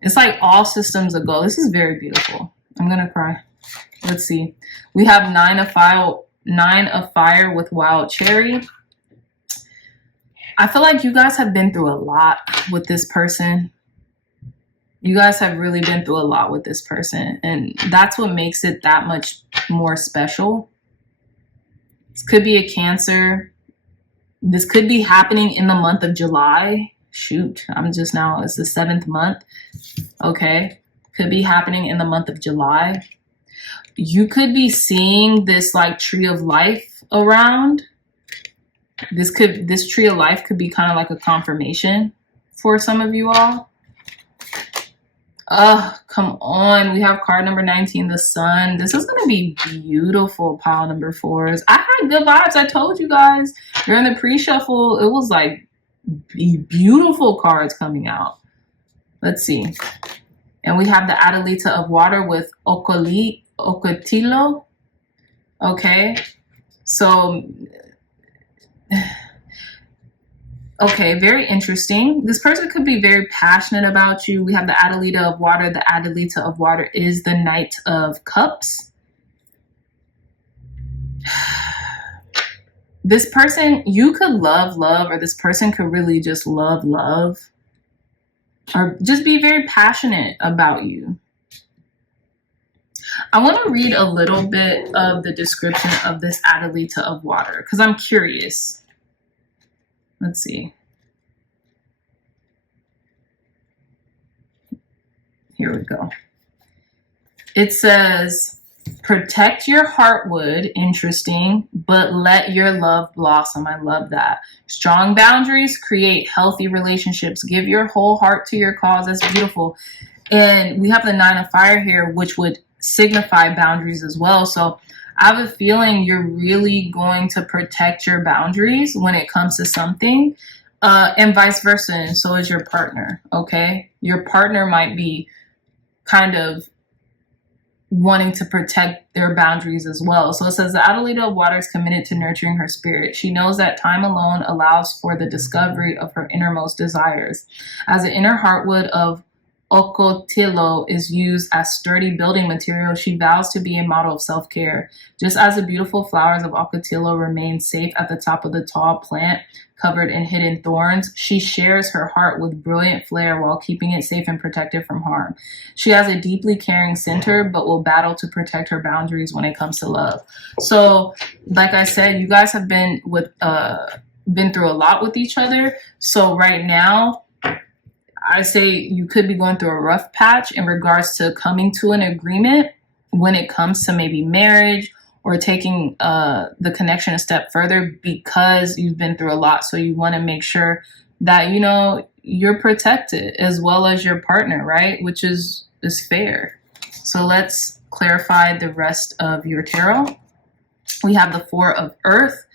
It's like all systems a go. This is very beautiful. I'm going to cry. Let's see. We have 9 of Fire with Wild Cherry. I feel like you guys have been through a lot with this person. You guys have really been through a lot with this person. And that's what makes it that much more special. This could be a Cancer. This could be happening in the month of July. Shoot, I'm just now, it's the 7th month. Okay. Could be happening in the month of July. You could be seeing this like tree of life around. This tree of life could be kind of like a confirmation for some of you all. Come on. We have card number 19, the Sun. This is going to be beautiful, pile number 4s. I had good vibes. I told you guys during the pre-shuffle, it was like beautiful cards coming out. Let's see. And we have the Adelita of Water with Ocotillo. Okay. So, okay, very interesting. This person could be very passionate about you. We have the Adelita of Water. The Adelita of Water is the Knight of Cups. This person, you could love, or this person could really just love, or just be very passionate about you. I want to read a little bit of the description of this Adelita of Water because I'm curious. Let's see. Here we go. It says, protect your heartwood, interesting, but let your love blossom. I love that. Strong boundaries create healthy relationships. Give your whole heart to your cause. That's beautiful. And we have the 9 of Fire here, which would signify boundaries as well. So I have a feeling you're really going to protect your boundaries when it comes to something, and vice versa. And so is your partner. Okay. Your partner might be kind of wanting to protect their boundaries as well. So it says the Adelita of Water is committed to nurturing her spirit. She knows that time alone allows for the discovery of her innermost desires. As the inner heartwood of Ocotillo is used as sturdy building material, she vows to be a model of self-care. Just as the beautiful flowers of Ocotillo remain safe at the top of the tall plant covered in hidden thorns, she shares her heart with brilliant flair while keeping it safe and protected from harm. She has a deeply caring center, but will battle to protect her boundaries when it comes to love. So, like I said, you guys have been through a lot with each other. So right now, I say you could be going through a rough patch in regards to coming to an agreement when it comes to maybe marriage or taking the connection a step further because you've been through a lot. So you want to make sure that, you know, you're protected as well as your partner, right? Which is fair. So let's clarify the rest of your tarot. We have the 4 of Earth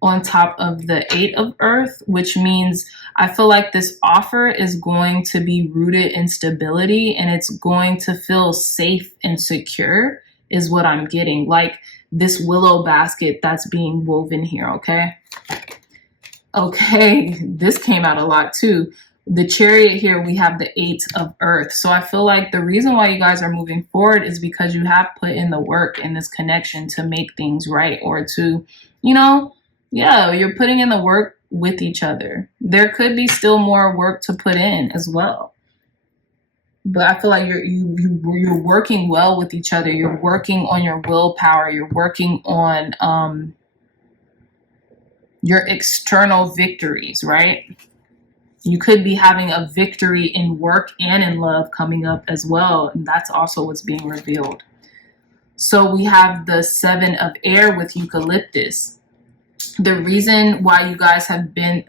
on top of the 8 of Earth, which means I feel like this offer is going to be rooted in stability and it's going to feel safe and secure is what I'm getting. Like this willow basket that's being woven here, okay? Okay, this came out a lot too. The Chariot here, we have the 8 of Earth. So I feel like the reason why you guys are moving forward is because you have put in the work in this connection to make things right, or to, you know, yeah, you're putting in the work with each other. There could be still more work to put in as well. But I feel like you're working well with each other. You're working on your willpower. You're working on your external victories, right? You could be having a victory in work and in love coming up as well. And that's also what's being revealed. So we have the 7 of Air with eucalyptus. The reason why you guys have been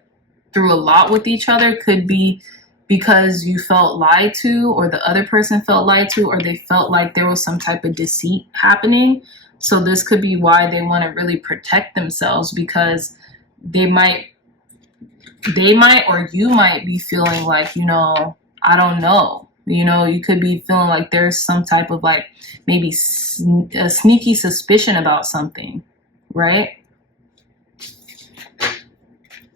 through a lot with each other could be because you felt lied to, or the other person felt lied to, or they felt like there was some type of deceit happening. So this could be why they want to really protect themselves, because they might or you might be feeling like, you know, I don't know. You know, you could be feeling like there's some type of like maybe a sneaky suspicion about something, right?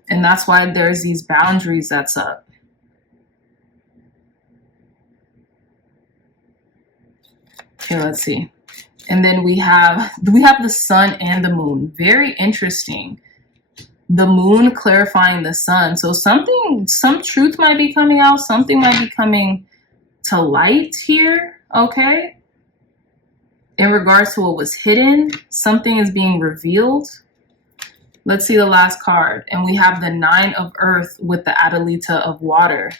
And that's why there's these boundaries that's up. Okay, let's see. And then we have the sun and the moon. Very interesting. The moon clarifying the sun. So some truth might be coming out. Something might be coming to light here, okay? In regards to what was hidden, something is being revealed. Let's see the last card. And we have the 9 of Earth with the Adelita of Water.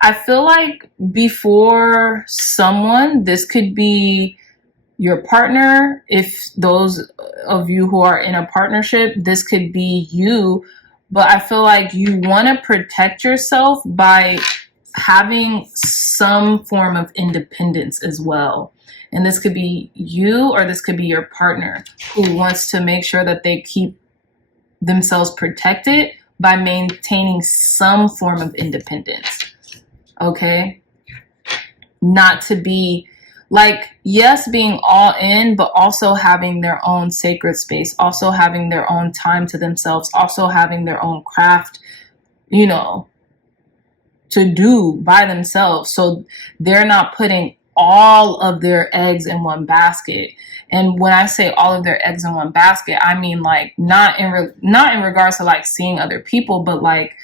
I feel like before someone, this could be your partner. If those of you who are in a partnership, this could be you. But I feel like you want to protect yourself by having some form of independence as well. And this could be you, or this could be your partner who wants to make sure that they keep themselves protected by maintaining some form of independence. Okay? Not to be like, yes, being all in, but also having their own sacred space, also having their own time to themselves, also having their own craft, you know, to do by themselves. So they're not putting all of their eggs in one basket. And when I say all of their eggs in one basket, I mean like not in regards to like seeing other people, but like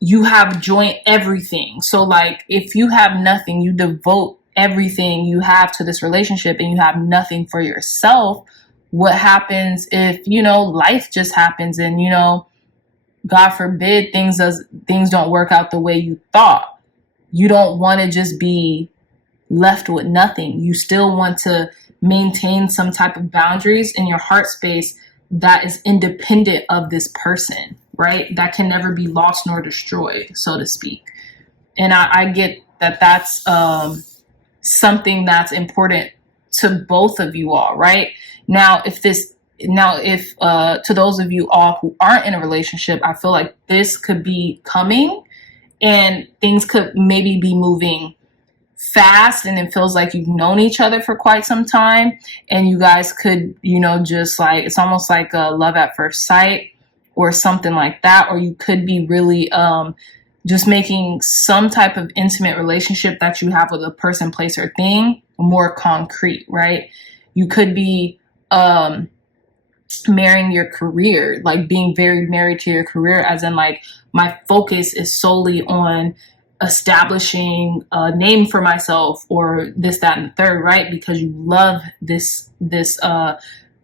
you have joint everything. So like if you have nothing, you devote everything you have to this relationship and you have nothing for yourself. What happens if, you know, life just happens and, you know, God forbid things don't work out the way you thought. You don't want to just be left with nothing. You still want to maintain some type of boundaries in your heart space that is independent of this person, right? That can never be lost nor destroyed, so to speak. And I get that that's something that's important to both of you all, right? Now, if to those of you all who aren't in a relationship, I feel like this could be coming and things could maybe be moving fast, and it feels like you've known each other for quite some time, and you guys could, you know, just like, it's almost like a love at first sight or something like that. Or you could be really just making some type of intimate relationship that you have with a person, place, or thing more concrete, right? You could be marrying your career, like being very married to your career, as in like, my focus is solely on establishing a name for myself, or this, that, and the third, right? Because you love this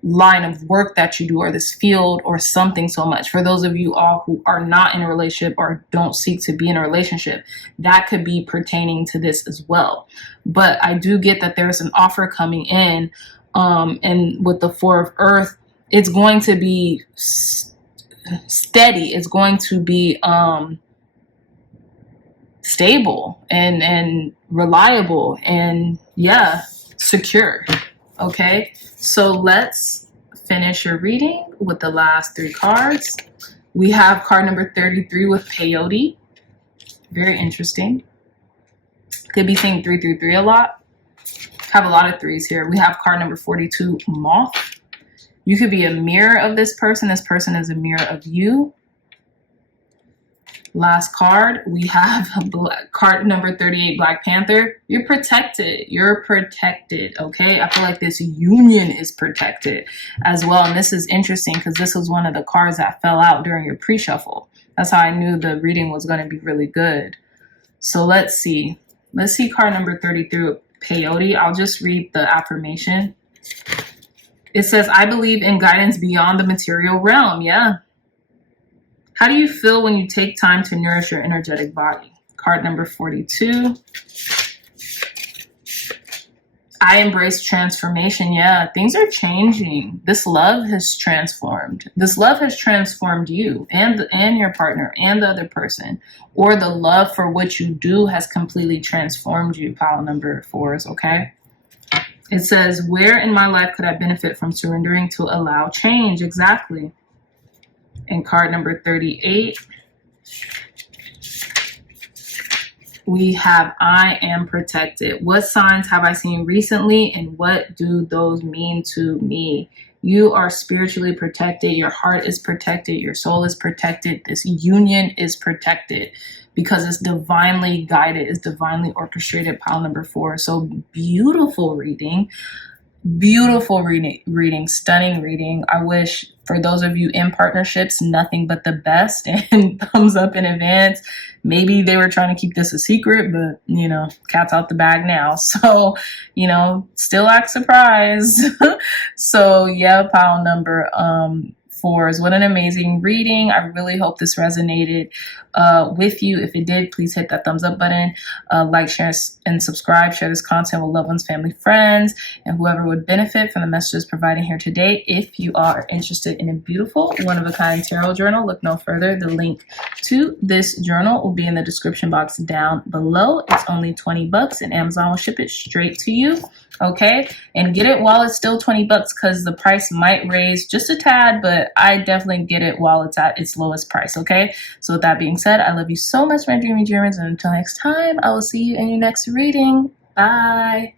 line of work that you do, or this field or something so much. For those of you all who are not in a relationship or don't seek to be in a relationship, that could be pertaining to this as well. But I do get that there's an offer coming in, and with the Four of Earth, it's going to be steady. It's going to be stable and reliable and secure. Okay, so let's finish your reading with the last 3 cards. We have card number 33 with peyote. Very interesting. Could be saying 333 a lot. Have a lot of 3s here. We have card number 42, moth. You could be a mirror of this person. This person is a mirror of you. Last card, we have card number 38, Black Panther. You're protected. You're protected, okay? I feel like this union is protected as well. And this is interesting because this was one of the cards that fell out during your pre-shuffle. That's how I knew the reading was going to be really good. So let's see. Let's see card number 33, peyote. I'll just read the affirmation. It says, I believe in guidance beyond the material realm. Yeah. How do you feel when you take time to nourish your energetic body? Card number 42. I embrace transformation. Yeah, things are changing. This love has transformed. This love has transformed you and your partner and the other person. Or the love for what you do has completely transformed you, pile number 4s, okay? It says, where in my life could I benefit from surrendering to allow change? Exactly. And card number 38, we have I am protected. What signs have I seen recently, and what do those mean to me? You are spiritually protected. Your heart is protected. Your soul is protected. This union is protected because it's divinely guided. It's divinely orchestrated, pile number 4. So beautiful reading. Beautiful reading, stunning reading. I wish for those of you in partnerships, nothing but the best, and thumbs up in advance. Maybe they were trying to keep this a secret, but you know, cat's out the bag now. So, you know, still act surprised. So yeah, pile number 4s. What an amazing reading. I really hope this resonated with you. If it did, please hit that thumbs up button, like, share, and subscribe. Share this content with loved ones, family, friends, and whoever would benefit from the messages provided here today. If you are interested in a beautiful one-of-a-kind tarot journal, look no further. The link to this journal will be in the description box down below. It's only $20 and Amazon will ship it straight to you. Okay, and get it while it's still $20 because the price might raise just a tad, but I definitely get it while it's at its lowest price. Okay, so with that being said, I love you so much, my dreamy dreamers, and until next time, I will see you in your next reading. Bye.